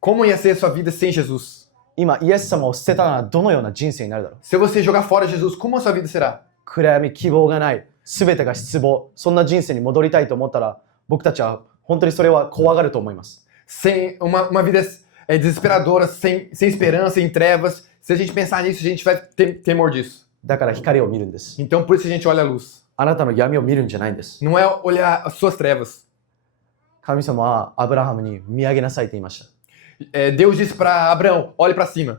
Como ia ser a sua vida sem Jesus? う。今イエス様を捨てたならどのような人生になるだろう。 Se você jogar fora Jesus, como a sua vida será? 暗闇、希望がない、すべてが失望、そんな人生に戻りたいと思ったら、僕たちは本当にそれは怖がると思います。 Sem uma vida desesperadora, sem esperança, em trevas. Se a gente pensar nisso, a gente vai ter temor disso. だから光を見るんです。 Então, por isso a gente olha a luz. あなたの闇を見るんじゃないんです。 Não é olhar as suas trevas. 神様はアブラハムに見上げなさいと言いました。 Deus disse para Abraão, olhe para cima.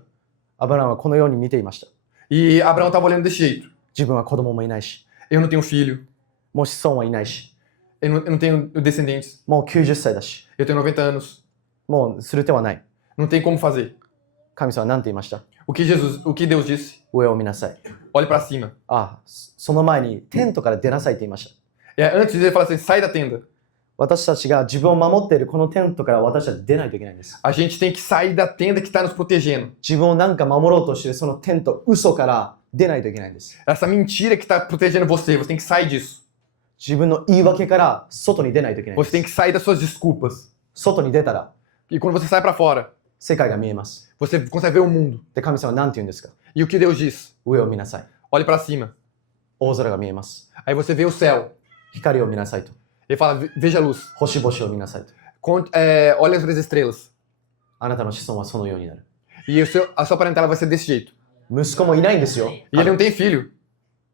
アブラハムはこのように見ていました。 E Abraão estava olhando desse jeito. 自分は子供もいないし、 Eu não tenho filho. もう子孫はいないし、 Eu não tenho descendentes. もう90歳だし、 Eu tenho 90 anos. もうする手はない。 Não tem como fazer. 神様は何て言いました？ O que Deus disse? 上を見なさい。 Olhe para cima. ああ、その前にテントから出なさいと言いました。 Antes ele fala assim, sai da tenda. 私たちが自分を守っているこのテントから私たち出ないといけないんです。 A gente tem que sair da tenda que está nos protegendo. 自分を何か守ろうとしているそのテント、嘘から出ないといけないんです。 Essa mentira que está protegendo você, você tem que sair disso. 自分の言い訳から外に出ないといけないんで Você tem す。 que sair das suas desculpas. 外に出たら E quando você sai para fora, 世界が見えます。 você consegue ver o mundo. で、神様は何て言うんですか？ E o que Deus diz? 上を見なさい。 Olhe para cima. 大空が見えます。 Aí você vê o céu. 光を見なさいと。 Ele fala, veja a luz. 星々を見なさいと。 Olhe as estrelas. あなたの子孫はそのようになる。 E a sua parentela vai ser desse jeito. 息子もいないんですよ。 E ele não tem filho.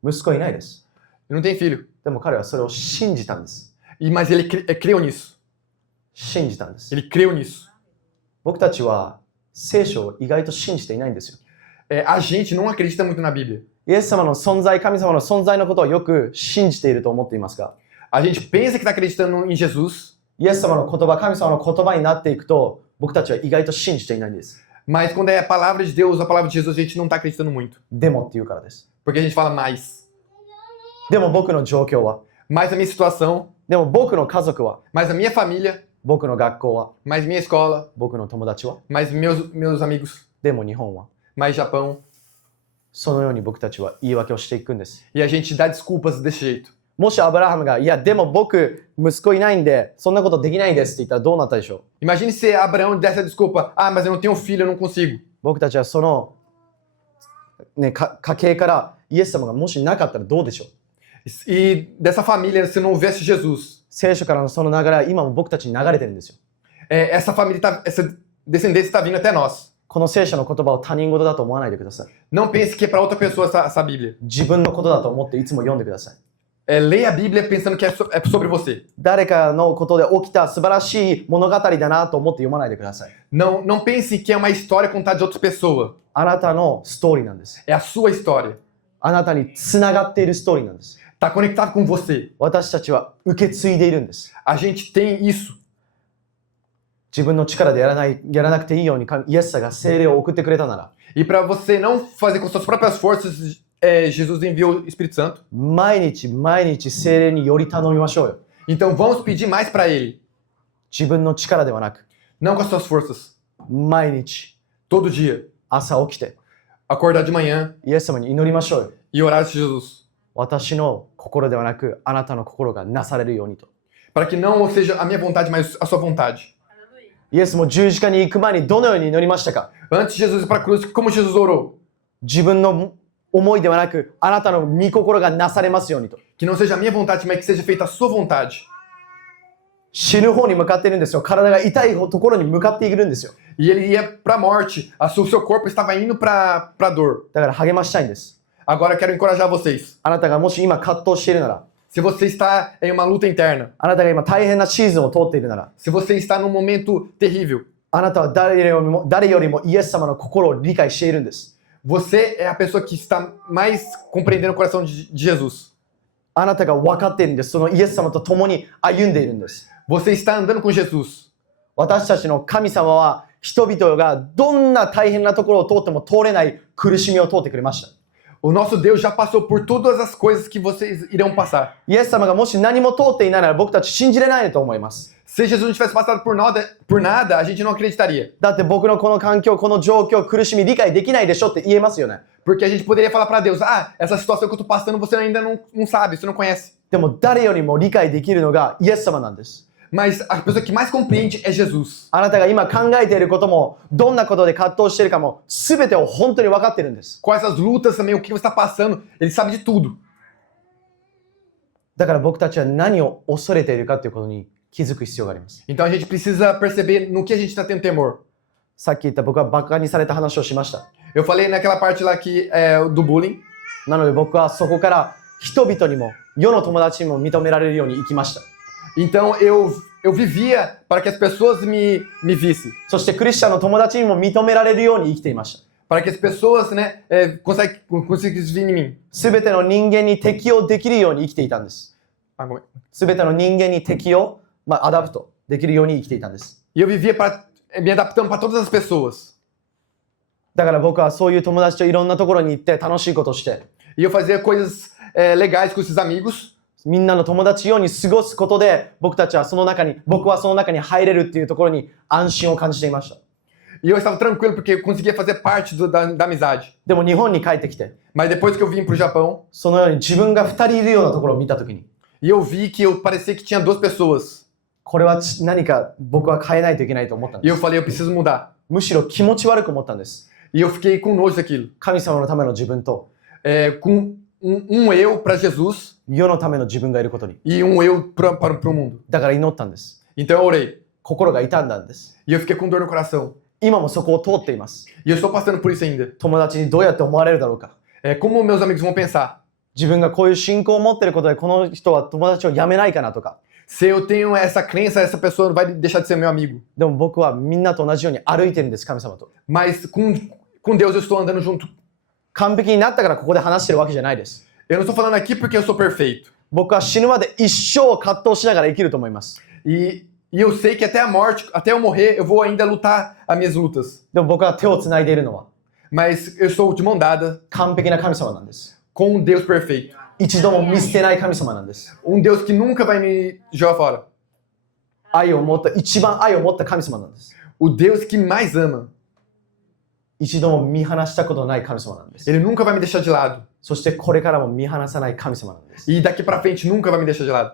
息子いないです。 Ele não tem filho. でも彼はそれを信じたんです。 Mas ele creu nisso. 信じたんです。 Ele creu nisso. 僕たちは聖書を意外と信じていないんですよ。 A gente não acredita muito na Bíblia. イエス様の存在、神様の存在のことをよく信じていると思っていますが、 A gente pensa que está acreditando em Jesus, イエス様の言葉、神様の言葉になっていくと、僕たちは意外と信じていないんです。 mas quando é a palavra de Deus, a palavra de Jesus, a gente não está acreditando muito. でもっていうからです。 Porque a gente fala mais. でも僕の状況は、 Mais a minha situação, でも僕の家族は、 mais a minha família, 僕の学校は、 mais minha escola, 僕の友達は、 mais meus amigos, でも日本は、 mais Japão. そのように僕たちは言い訳をしていくんです。 E a gente dá desculpas desse jeito. もしアブラハムが、いや、でも僕、息子いないんで、そんなことできないですって言ったらどうなったでしょう？ Imagine se Abraão desse a desculpa, mas eu não tenho filho, eu não consigo. 僕たちはその、ね、家系からイエス様がもしなかったらどうでしょう？ E dessa família, se não houvesse Jesus, 聖書からのその流れは今も僕たちに流れてるんですよ。 essa família, essa descendência está vindo até nós. この聖書の言葉を他人事だと思わないでください。 Não pense que é para outra pessoa essa Bíblia. 自分のことだと思っていつも読んでください。 Leia a Bíblia pensando que é sobre você. 誰かのことで起きた素晴らしい物語だなと思って読まないでください。 Não pense que é uma história contada de outra pessoa. あなたのストーリーなんです。 É a sua história. あなたにつながっているストーリーなんです。 Está conectado com você. 私たちは受け継いでいるんです。 A gente tem isso. 自分の力でやらなくていいようにイエス様が聖霊を送ってくれたなら、 E para você não fazer com suas próprias forças, Jesus enviou o Espírito Santo. 毎日毎日聖霊により頼みましょうよ。 Então vamos pedir mais para Ele. 自分の力ではなく、 Não com as suas forças. 毎日 Todo dia. 朝起きて Acordar de manhã イエス様に祈りましょうよ。 e orar a Jesus. 私の心ではなく、あなたの心がなされるようにと。 Para que não seja a minha vontade, mas a sua vontade. イエスも十字架に行く前にどのように祈りましたか？ Antes de Jesus ir para a cruz, como Jesus orou? 自分の思いではなく、あなたの御心がなされますようにと。 Que não seja a minha vontade, mas que seja feita a sua vontade. 死ぬ方に向かっているんですよ。体が痛いところに向かっているんですよ。 E ele ia para a morte. O seu corpo estava indo para a dor. だから励ましたいんです。 Agora eu quero encorajar vocês. あなたがもし今葛藤しているなら、Se você está em uma luta interna, あなたが今大変なシーズンを通っているなら、 se você está num momento terrível, あなたは誰よりもイエス様の心を理解しているんです。 você é a pessoa que está mais compreendendo o coração de Jesus. あなたが分かっているんです。そのイエス様と共に歩んでいるんです。 Você está andando com Jesus. 私たちの神様は人々がどんな大変なところを通っても通れない苦しみを通ってくれました。 O nosso Deus já passou por todas as coisas que vocês irão passar. イエス様がもし何も通っていないなら僕たち信じれないと思います。 Se Jesus não tivesse passado por nada, a gente não acreditaria. だって僕のこの環境、この状況、苦しみ理解できないでしょって言えますよね。 Porque a gente poderia falar para Deus, essa situação que eu tô passando você ainda não sabe, você não conhece. でも誰よりも理解できるのがイエス様なんです。 Mas a pessoa que mais compreende é Jesus. あなたが今考えていることも、どんなことで葛藤しているかも、全てを本当に分かっているんです。 Com essas lutas também, o que você está passando, ele sabe de tudo. だから僕たちは何を恐れているかということに気づく必要があります。 Então a gente precisa perceber no que a gente está tendo temor. さっき言った僕はバカにされた話をしました。 Eu falei naquela parte lá que é do bullying. なので僕はそこから人々にも世の友達にも認められるように生きました。 Então eu vivia para que as pessoas me vissem. そしてクリスチャンの友達にも認められるように生きていました。 Para que as pessoas, né, conseguissem vir em mim. すべての人間に適応できるように生きていたんです。 すべての人間に適応、アダプトできるように生きていたんです。 E eu vivia me adaptando para todas as pessoas. だから僕はそういう友達といろんなところに行って楽しいことをして、 E eu fazia coisas legais com esses amigos. みんなの友達ように過ごすことで僕はその中に入れるっていうところに安心を感じていました。 E eu estava tranquilo porque eu conseguia fazer parte da amizade. でも日本に帰ってきて、 Mas depois que eu vim pro Japão, そのように自分が2人いるようなところを見たときに、 e eu vi que eu parecia que tinha duas pessoas. これは何か僕は変えないといけないと思ったん E で eu す。 falei, eu preciso mudar. むしろ気持ち悪く思ったんです。 E eu fiquei com nojo daquilo. 神様のための自分と Com eu para Jesus 世のための自分がいることに。 e eu para o mundo. だから祈ったんです。 Então eu orei. 心が痛んだんです。 E eu fiquei com dor no coração. 今もそこを通っています。 E eu estou passando por isso ainda. 友達にどうやって思われるだろうか。 Como meus amigos vão pensar? 自分がこういう信仰を持っていることでこの人は友達を辞めないかなとか。 Se eu tenho essa crença, essa pessoa vai deixar de ser meu amigo. でも僕はみんなと同じように歩いてるんです、神様と。 Mas com Deus eu estou andando junto. 完璧になったからここで話してるわけじゃないです。 Eu não estou falando aqui porque eu sou perfeito. 僕は死ぬまで一生葛藤しながら生きると思います。 E eu sei que até a morte, até eu morrer, eu vou ainda lutar as minhas lutas. でも僕は手をつないでいるのは Mas eu estou de mão dada 完璧な神様なんです。 com um Deus perfeito. 一度も見捨てない神様なんです。 Deus que nunca vai me jogar fora. 一番愛を持った神様なんです。 O Deus que mais ama. 一度も見放したことのない神様なんです。 Ele nunca vai me deixar de lado. そしてこれからも見放さない神様なんです。 E daqui pra frente nunca vai me deixar de lado.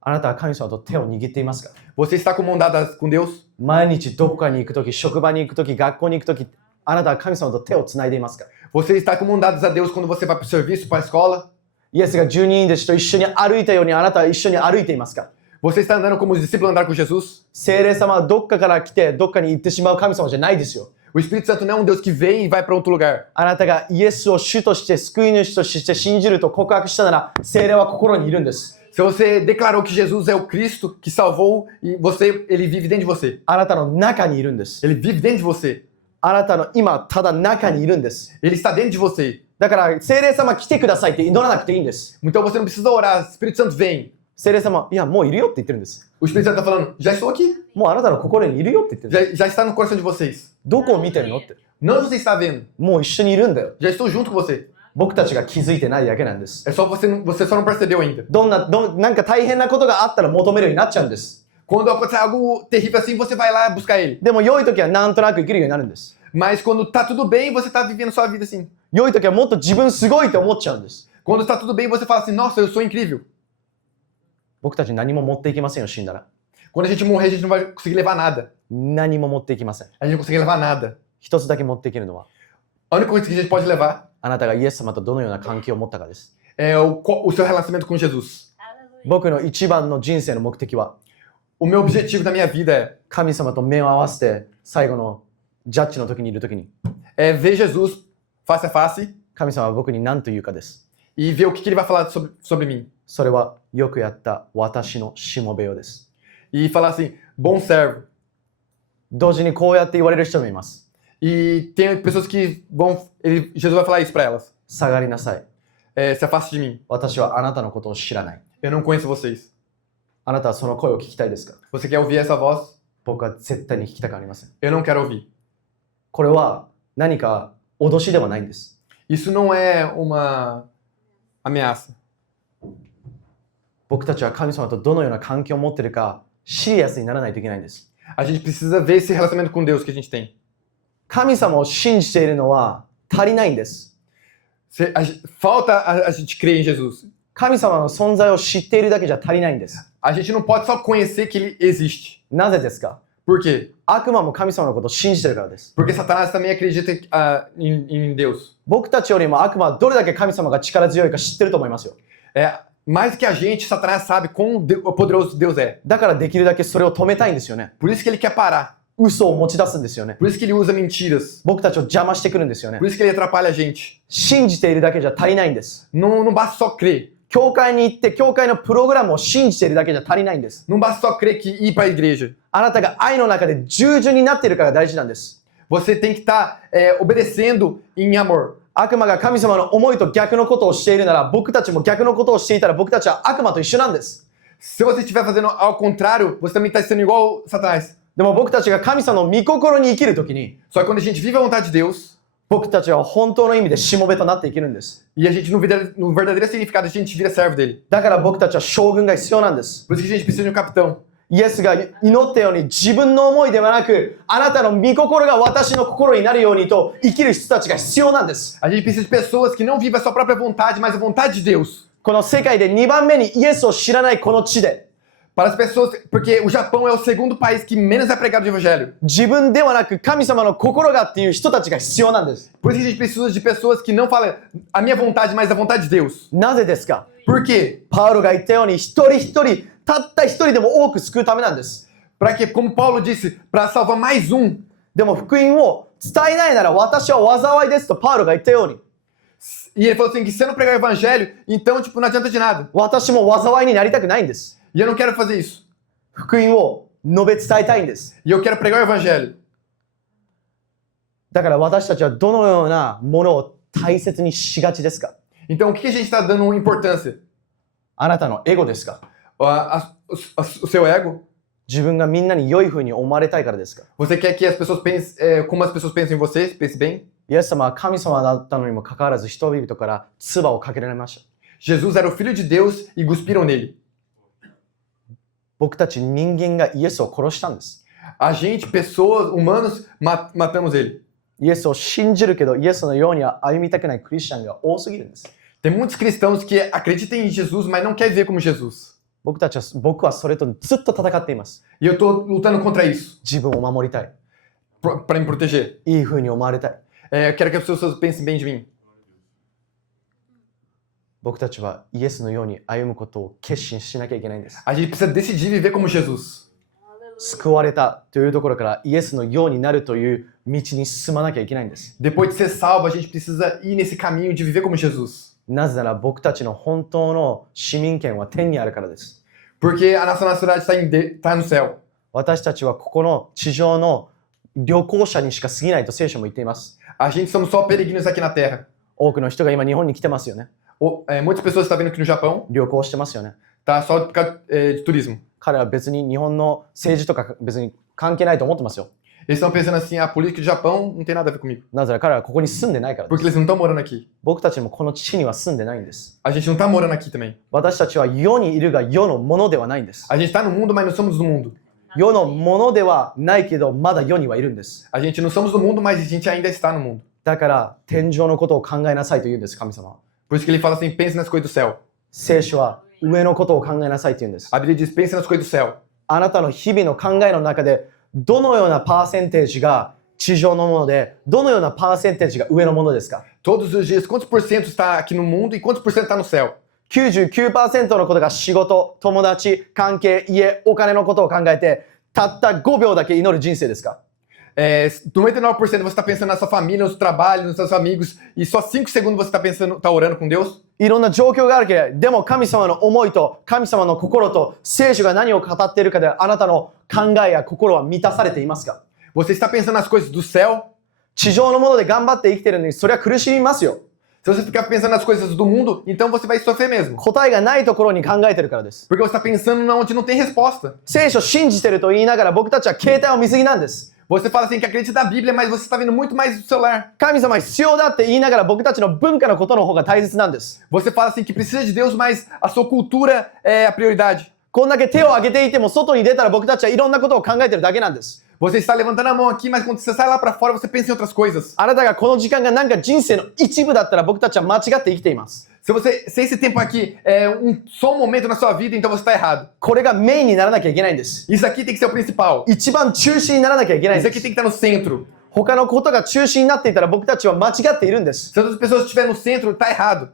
あなたは神様と手を握っていますか？ Você está com mão dada com Deus? 毎日どこかに行くとき、職場に行くとき、学校に行くとき、あなたは神様と手をつないでいますか？ Você está com mão dadas a Deus quando você vai para o serviço, para a escola? イエスが12人弟子と一緒に歩いたようにあなたは一緒に歩いていますか？ Você está andando como os discípulos andaram com Jesus? 聖霊様はどっかから来てどっかに行ってしまう神様じゃないですよ。 O Espírito Santo não é um Deus que vem e vai para outro lugar. あなたがイエスを主として救い主として信じると告白したなら聖霊は心にいるんです。 Se você declarou que Jesus é o Cristo que salvou e ele vive dentro de você. あなたの中にいるんです。 Ele vive dentro de você. あなたの今ただ中にいるんです。 Ele está dentro de você. だから聖霊様来てくださいって祈らなくていいんです。 Então você não precisa orar. Espírito Santo vem. 聖霊様、いやもういるよって言ってるんです。 O Espírito Santo está falando, já estou aqui. もうあなたの心にいるよって言ってるんです。 Já está no coração de vocês. どこを見てるのって。 Não você está vendo. もう一緒にいるんだよ。 Já estou junto com você. 僕たちが気づいてないだけなんです。 É só você só não percebeu ainda. なんか大変なことがあったら求めるようになっちゃうんです。 Quando acontecer algo terrível assim, você vai lá buscar ele. でも良い時はなんとなく生きるようになるんです。 Mas quando tá tudo bem, você tá vivendo sua vida assim. 良い時はもっと自分すごいと思っちゃうんです。 Quando tá tudo bem, você fala assim, nossa, eu sou incrível. 僕たち何も持っていきませんよ、死んだら。 Quando a gente morrer, a gente não vai conseguir levar nada. 何も持っていきません。 A gente não consegue levar nada. 一つだけ持っていけるのは、 A única coisa que a gente pode levar あなたがイエス様とどのような関係を持ったかです。 é o seu relacionamento com Jesus. 僕の一番の人生の目的は、 O meu objetivo da minha vida 神様と目を合わせて、最後のジャッジの時にいる時に、 é ver Jesus face a face 神様は僕に何と言うかです。 e ver o que ele vai falar sobre mim. それはよくやった私のしもべよです。e falar assim, bom servo. 同時にこうやって言われる人もいます。 E tem pessoas que vão, Jesus vai falar isso para elas. 下がりなさい。 Se afaste de mim. 私はあなたのことを知らない。 Eu não conheço vocês. あなたはその声を聞きたいですか？ Você quer ouvir essa voz? 僕は絶対に聞きたくありません。 Eu não quero ouvir. これは何か脅しではないんです。 Isso não é uma ameaça. 僕たちは神様とどのような関係を持っているかシリアスにならないといけないんです。 A gente precisa ver esse relacionamento com Deus que a gente tem. 神様を信じているのは足りないんです。 Falta a gente crer em Jesus. 神様の存在を知っているだけじゃ足りないんです。 A gente não pode só conhecer que ele existe. なぜですか？ Por quê? 悪魔も神様のことを信じているからです。 Porque Satanás também acredita em Deus. 僕たちよりも悪魔はどれだけ神様が力強いか知ってると思いますよ。 Mais que a gente, Satanás sabe quão poderoso Deus é. だからできるだけそれを止めたいんですよね。 Por isso que ele quer parar. 嘘を持ち出すんですよね。 Por isso que ele usa mentiras. 僕たちを邪魔してくるんですよね。 Por isso que ele atrapalha a gente. 信じているだけじゃ足りないんです。 Não basta só crer. 教会に行って教会のプログラムを信じているだけじゃ足りないんです。 Não basta só crer que ir para a igreja. あなたが愛の中で従順になっているから大事なんです。 Você tem que estar obedecendo em amor. 悪魔が神様の思いと逆のことをしているなら、僕たちも逆のことをしていたら僕たちは悪魔と一緒なんです。 Se você estiver fazendo ao contrário, você também está sendo igual Satanás. でも僕たちが神様の御心に生きるときに、 Só que quando a gente vive a vontade de Deus, 僕たちは本当の意味でしもべとなって生きるんです。 e a gente, no verdadeiro significado, a gente vira servo dele. だから僕たちは将軍が必要なんです。 Por isso que a gente precisa de um capitão. イエスが祈ったように自分の思いではなく、あなたの御心が私の心になるようにと生きる人たちが必要なんです。 A gente precisa de pessoas que não vivem a sua própria vontade, mas a vontade de Deus. この世界で2番目にイエスを知らないこの地で、 Para as pessoas, porque o Japão é o segundo país que menos é pregado o evangelho. 自分ではなく神様の心がっていう人たちが必要なんです。 Por isso que a gente precisa de pessoas que não falam a minha vontade, mas a vontade de Deus. なぜですか？ Por quê? パウロが言ったように一人一人、たった一人でも多く救うためなんです。 Para quê? Como Paulo disse, para salvar mais um. でも福音を伝えないなら私は災いですとパウロが言ったように、 E ele falou assim, que se eu não pregar o evangelho, então, tipo, não adianta de nada. 私も災いになりたくないんです。 E eu não quero fazer isso. 福音を述べ伝えたいんです。 E eu quero pregar o evangelho. だから私たちはどのようなものを大切にしがちですか？ Então, o que a gente está dando importância? あなたのエゴですか？ O seu ego? 自分がみんなに良い風に思われたいからですか？ Você quer que as pessoas pensem, como as pessoas pensam em você, pense bem? イエス様は神様だったのにもかかわらず人々から唾をかけられました。 Jesus era o filho de Deus e cuspiram nele. 僕たち人間がイエスを殺したんです。 A gente, pessoas, humanos, matamos ele. イエスを信じるけどイエスのようには歩みたくないクリスチャンが多すぎるんです。 Tem muitos cristãos que acreditam em Jesus, mas não querem ver como Jesus. 僕はそれとずっと戦っています。 E eu estou lutando contra isso, 自分を守りたい。 para me proteger. いい風に思われたい。 Eu quero que as pessoas pensem bem de mim. 僕たちはイエスのように歩むことを決心しなきゃいけないんです。 A gente precisa decidir viver como Jesus. 救われたというところからイエスのようになるという道に進まなきゃいけないんです。 Depois de ser salvo, a gente precisa ir nesse caminho de viver como Jesus. なぜなら僕たちの本当の市民権は天にあるからです。 Porque a nossa nacionalidade está no céu. 私たちはここの地上の旅行者にしか過ぎないと聖書も言っています。 A gente somos só peregrinos aqui na Terra. 多くの人が今日本に来てますよね。 Muitas pessoas estão vindo aqui no Japão, 旅行してますよね。 tá? Só por causa, de turismo. 彼は別に日本の政治とか別に関係ないと思ってますよ。 Eles estão pensando assim, a política do Japão não tem nada a ver comigo. なぜなら彼はここに住んでないからで Porque す。 eles não estão morando aqui. 僕たちもこの地には住んでないんです。 A gente não tá morando aqui também. 私たちは世にいるが世のものではないんです。 A gente tá no mundo, mas não somos do mundo. 世のものではないけどまだ世にはいるんです。 A gente não somos do mundo, mas a gente ainda está no mundo. だから天上のことを考えなさいと言うんです、神様は。 Por isso que ele fala assim, pense nas coisas do céu. 聖書は上のことを考えなさいと言うんです。 A Bíblia diz, pense nas coisas do céu. あなたの日々の考えの中でどのようなパーセンテージが地上のもので、どのようなパーセンテージが上のものですか？ Todos os dias, quantos por cento está aqui no mundo e quantos por cento está no céu? 99% のことが仕事、友達、関係、家、お金のことを考えて、たった5秒だけ祈る人生ですか？ 99% você está pensando na sua família, no seu trabalho, nos seus amigos, e só 5 segundos você está pensando, tá orando com Deus? いろんな状況があるけれど、でも神様の思いと神様の心と聖書が何を語っているかであなたの考えや心は満たされていますか？ Você está pensando nas coisas do céu? 地上のもので頑張って生きてるのにそれは苦しみますよ。 Se você ficar pensando nas coisas do mundo, então você vai sofrer mesmo. 答えがないところに考えてるからです。 Porque você está pensando onde não tem resposta. 聖書を信じてると言いながら僕たちは携帯を見すぎなんです。 Você fala assim que acredita na Bíblia, mas você está vendo muito mais do celular. 神様必要だって言いながら僕たちの文化のことの方が大切なんです。 Você fala assim que precisa de Deus, mas a sua cultura é a prioridade. こんだけ手を挙げていても外に出たら僕たちはいろんなことを考えてるだけなんです。 Você está levantando a mão aqui, mas quando você sai lá para fora, você pensa em outras coisas. あなたがこの時間がなんか人生の一部だったら僕たちは間違って生きています。 Se esse tempo aqui é só um momento na sua vida, então você está errado. これがメインにならなきゃいけないんです。 Isso aqui tem que ser o principal. 一番中心にならなきゃいけないん Isso で aqui す。 tem que estar no centro. 他のことが中心になっていたら僕たちは間違っているんです。 Se outras pessoas estiverem no centro, está errado.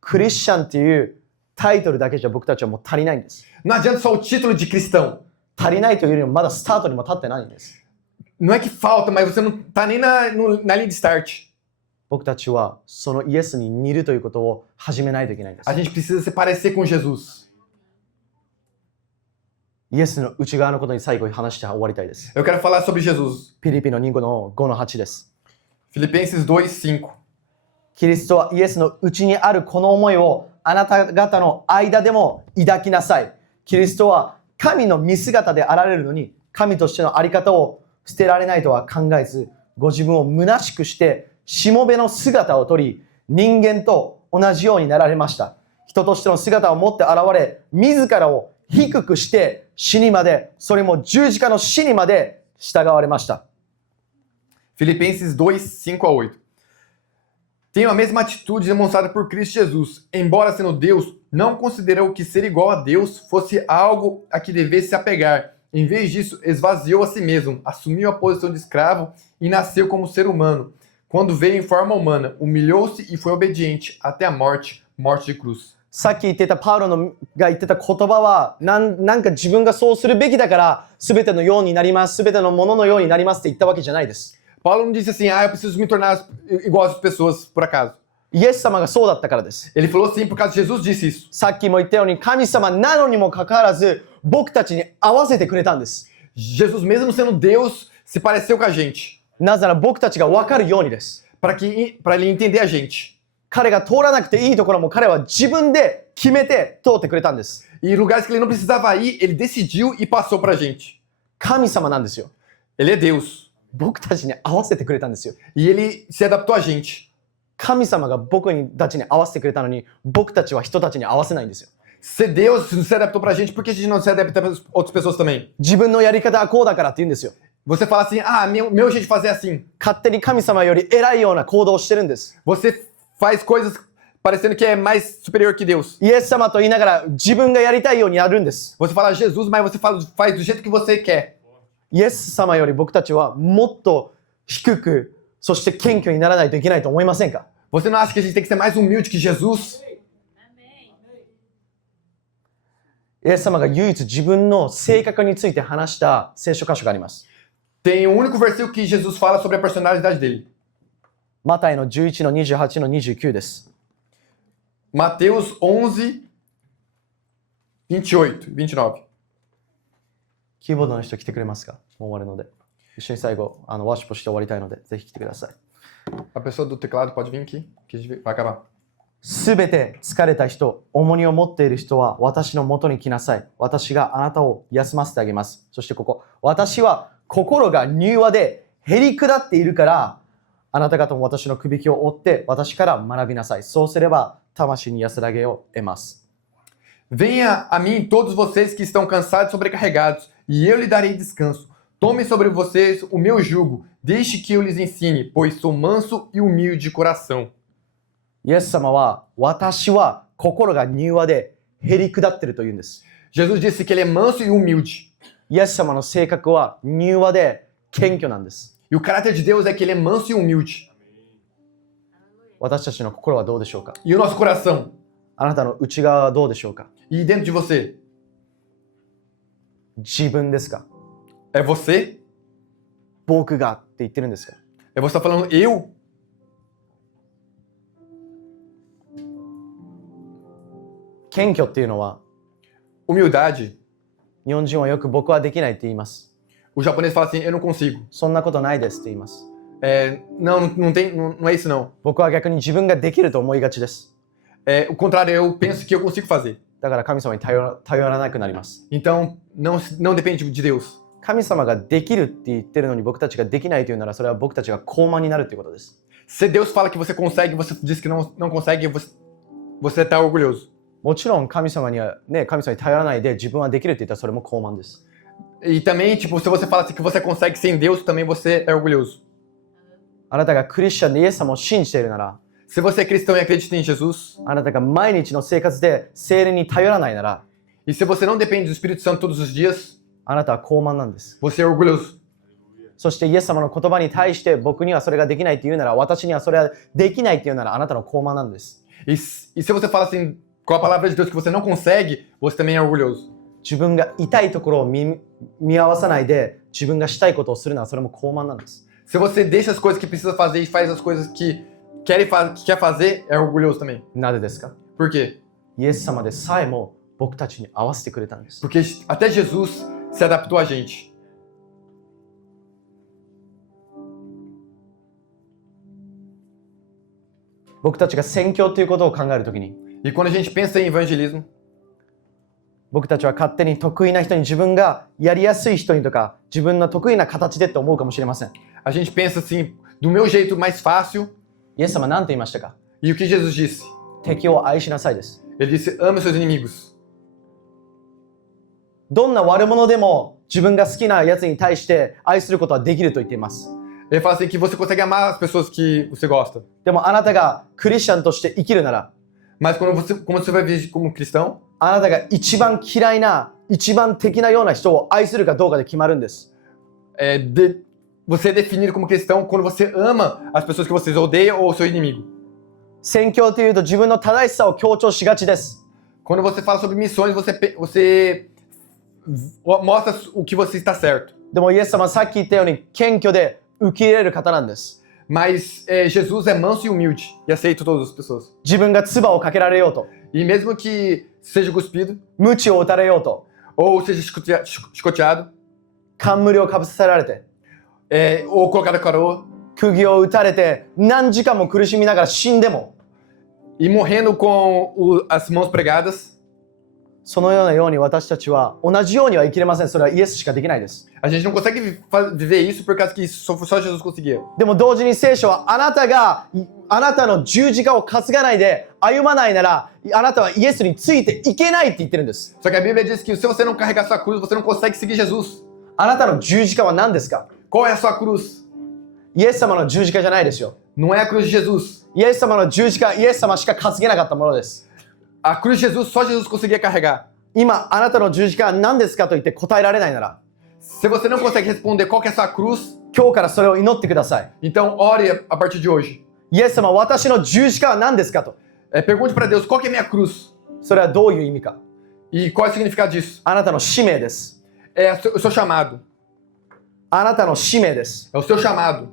クリスチャンっていうタイトルだけじゃ僕たちはもう足りないんです。 Não adianta só o título de cristão. 足りないというよりもまだスタートにも立ってないんです。 Não é que falta, mas você não está nem na linha de start. 僕たちはそのイエスに似るということを始めないといけないんです。 A gente precisa se parecer com Jesus. イエスの内側のことに最後に話して終わりたいです。 Eu quero falar sobre Jesus. ピリピの2の5の8です。 Filipenses 2:5. キリストはイエスの内にあるこの思いをあなた方の間でも抱きなさい。キリストは神の見姿であられるのに神としてのあり方を捨てられないとは考えず、ご自分を虚しくしてしもべの姿をとり、人間と同じようになられました。人としての姿を持って現れ、自らを低くして死にまで、それも十字架の死にまで従われました。 Filipenses 2:5-8. Tenho a mesma atitude demonstrada por Cristo Jesus. Embora sendo Deus, não considerou que ser igual a Deus fosse algo a que devesse se apegar. Em vez disso, esvaziou a si mesmo, assumiu a posição de escravo e nasceu como ser humano. Quando veio em forma humana, humilhou-se e foi obediente até a morte, morte de cruz. さっき言ってたパウロが言ってた言葉はなんか自分がそうするべきだから全てのようになります、全てのもののようになりますって言ったわけじゃないです。 Paulo não disse assim, eu preciso me tornar igual às pessoas, por acaso. イエス様がそうだったからです。 Ele falou sim por causa de Jesus disse isso. さっきも言ったように神様なのにもかかわらず僕たちに合わせてくれたんです。 Jesus, mesmo sendo Deus, se pareceu com a gente. なぜなら僕たちが分かるようにです。 Para ele entender a gente. 彼が通らなくていいところも彼は自分で決めて通ってくれたんです。 E lugares que ele não precisava ir, ele decidiu e passou pra gente. 神様なんですよ。 Ele é Deus. 僕たちに合わせてくれたんですよ。 E ele se adaptou a gente. 神様が僕たちに合わせてくれたのに僕たちは人たちに合わせないんですよ。 Se Deus se adaptou pra gente, por que a gente não se adapta para outras pessoas também? 自分のやり方はこうだからって言うんですよ。 Você fala assim, meu jeito de fazer é assim. 勝手に神様より偉いような行動をしてるんです。 Você faz coisas parecendo que é mais superior que Deus. イエス様と言いながら自分がやりたいようにやるんです。 Você fala Jesus, mas você faz do jeito que você quer. イエス様より僕たちはもっと低く、そして謙虚にならないといけないと思いませんか？ Você não acha que a gente tem que ser mais humilde que Jesus? イエス様が唯一自分の性格について話した聖書箇所があります。 Tem um único versículo que Jesus fala sobre a personalidade dele. マタイの11の28の29です。 Mateus 11, 28, 29. キーボードの人来てくれますか？もう終わるので。一緒に最後、ワーシップして終わりたいので、ぜひ来てください。 A pessoa do teclado pode vir aqui, que a gente vai acabar. すべて疲れた人、重荷を持っている人は私の元に来なさい。私があなたを休ませてあげます。そしてここ、私は心が柔和でへり下っているから、あなた方も私のくびきを追って私から学びなさい。そうすれば魂に安らげを得ます。 Venha a mim todos vocês que estão cansados e sobrecarregados, e eu lhe darei descanso. Tomem sobre vocês o meu jugo, deixe que eu lhes ensine, pois sou manso e humilde de coração. イエス様は、私は心が柔和でへり下っていると言うんです。 Jesus disse que ele é manso e humilde. イエス様の性格は柔和で謙虚なんです。 E o caráter de Deus é que ele é manso e humilde. 私たちの心はどうでしょうか？ E o nosso coração? あなたの内側はどうでしょうか？ E dentro de você? 自分ですか？ É você? 僕がって言ってるんですか？ É você tá falando eu? 謙虚っていうのは、 Humildade, 日本人はよく僕はできないって言います。 o japonês fala assim, eu não consigo. そんなことないですって言います。 Não é isso não. 僕は逆に自分ができると思いがちです。 O contrário, eu penso que eu consigo fazer. だから神様に頼らなくなります。 Então, não depende de Deus. 神様ができるって言ってるのに僕たちができないというなら、それは僕たちが高慢になるということです。 Se Deus fala que você consegue e você diz que não consegue, você está orgulhoso. もちろん神様に頼らないで自分はできるって言ったらそれも高慢です。 E também, tipo, se você fala assim que você consegue sem Deus, também você é orgulhoso. あなたがクリスチャンでイエス様を信じているなら、 Se você é cristão e acredita em Jesus, あなたが毎日の生活で聖霊に頼らないなら、 e se você não depende do Espírito Santo todos os dias, あなたは高慢なんです。 você é orgulhoso. そしてイエス様の言葉に対して僕にはそれができないって言うなら、私にはそれはできないって言うなら、あなたの高慢なんです。 E se você fala assim com a palavra de Deus que você não consegue, você também é orgulhoso. 自分が痛いところを見合わさないで自分がしたいことをするのはそれも高慢なんです。 Se você deixa as coisas que precisa fazer e faz as coisas que quer fazer, é orgulhoso também. なぜですか？ Por quê? イエス様でさえも僕たちに合わせてくれたんです。 Porque até Jesus se adaptou a gente. 僕たちが宣教ということを考えるときに、 E quando a gente pensa em evangelismo, 僕たちは勝手に得意な人に自分がやりやすい人にとか自分の得意な形でって思うかもしれません。 a gente pensa assim, do meu jeito mais fácil. イエス様は何て言いましたか？ E o que Jesus disse? 敵を愛しなさいです。 Ele disse, ame seus inimigos. どんな悪者でも自分が好きなやつに対して愛することはできると言っています。 Ele fala assim que você consegue amar as pessoas que você gosta. でもあなたがクリスチャンとして生きるなら、 Mas como você vai viver como cristão, あなたが一番嫌いな、一番敵なような人を愛するかどうかで決まるんです。 você é definido como cristão quando você ama as pessoas que você odeia ou o seu inimigo. 宣教というと自分の正しさを強調しがちです。 Quando você fala sobre missões, você mostra o que você está certo. でもイエス様はさっき言ったように謙虚で受け入れる方なんです。 Mas Jesus é manso e humilde e aceita todas as pessoas. 自分が唾をかけられようと、 E mesmo que seja cuspido 鞭を打たれようと、 ou seja chicoteado, 冠をかぶせられて、 ou colocado a coroa 釘を打たれて何時間も苦しみながら死んでも、 e morrendo com as mãos pregadas, そのように私たちは同じようには生きれません。それはイエスしかできないです。 a gente não consegue viver isso por causa que só Jesus conseguia. でも同時に聖書はあなたがあなたの十字架を担がないで歩まないなら、あなたはイエスについていけないって言ってるんです。 Só que a Bíblia diz que se você não carregar sua cruz, você não consegue seguir Jesus. あなたの十字架は何ですか？ Qual é a sua cruz? イエス様の十字架じゃないですよ。 Não é a cruz de Jesus. イエス様の十字架、イエス様しか担げなかったものです。 A cruz de Jesus, só Jesus conseguia carregar. 今、あなたの十字架は何ですかと言って答えられないなら、 Se você não consegue responder qual que é a sua cruz, 今日からそれを祈ってください。 então ore a partir de hoje. イエス様、私の十字架は何ですかと。 Pergunte para Deus qual que é a minha cruz それはどういう意味か。 e qual é o significado disso. あなたの使命です。 É o seu chamado. あなたの使命です。 É o seu chamado.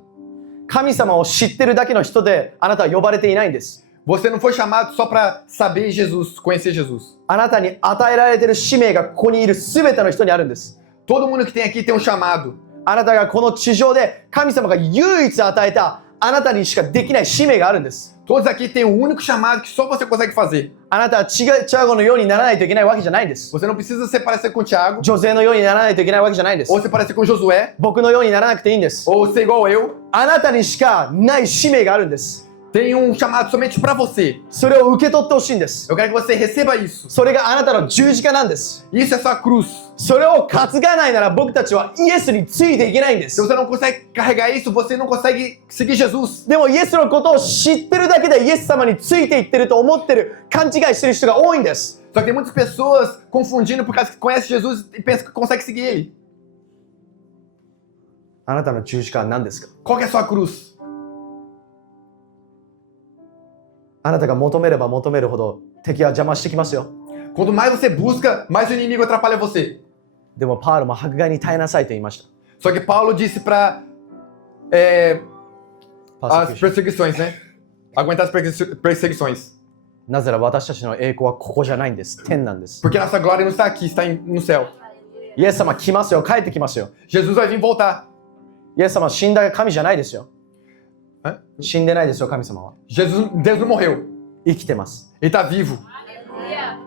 神様を知ってるだけの人であなたは呼ばれていないんです。 Você não foi chamado só para saber Jesus, conhecer Jesus. あなたに与えられている使命がここにいる全ての人にあるんです。 Todo mundo que tem aqui tem um chamado. あなたがこの地上で神様が唯一与えたあなたにしかできない使命があるんです。 Todos aqui têm um único chamado que só você consegue fazer. あなたはチアゴのようにならないといけないわけじゃないんです。 Você não precisa se parecer com Tiago, 女性のようにならないといけないわけじゃないんです。 ou se parecer com Josué, 僕のようにならなくていいんです。 ou ser igual eu. あなたにしかない使命があるんです。 Tem um chamado somente para você. それを受け取ってほしいんです。 Eu quero que você receba isso. それがあなたの十字架なんです。 Isso é sua cruz. それを担がないなら僕たちはイエスについていけないんで Se す。 você não consegue carregar isso, você não consegue seguir Jesus. でもイエスのことを知ってるだけでイエス様についていってると思ってる、勘違いしてる人が多いんです。 Só que tem muitas pessoas confundindo por causa que conhece Jesus e pensa que consegue seguir ele. あなたの十字架は何ですか？ Qual que é a sua cruz? あなたが求めれば求めるほど敵は邪魔してきますよ。 Quanto mais você busca, mais o inimigo atrapalha você. でもパウロも迫害に耐えなさいと言いました。 Só que Paulo disse para as perseguições, né? Aguentar as perseguições. なぜなら私たちの栄光はここじゃないんです。天なんです。 Porque nossa glória não está aqui, está no céu. イエス様来ますよ。帰ってきますよ。 Jesus vai vir voltar. イエス様は死んだ神じゃないですよ。 Hã? 死んでないですよ、神様は。 Deus não morreu. 生きてます。 Ele está vivo.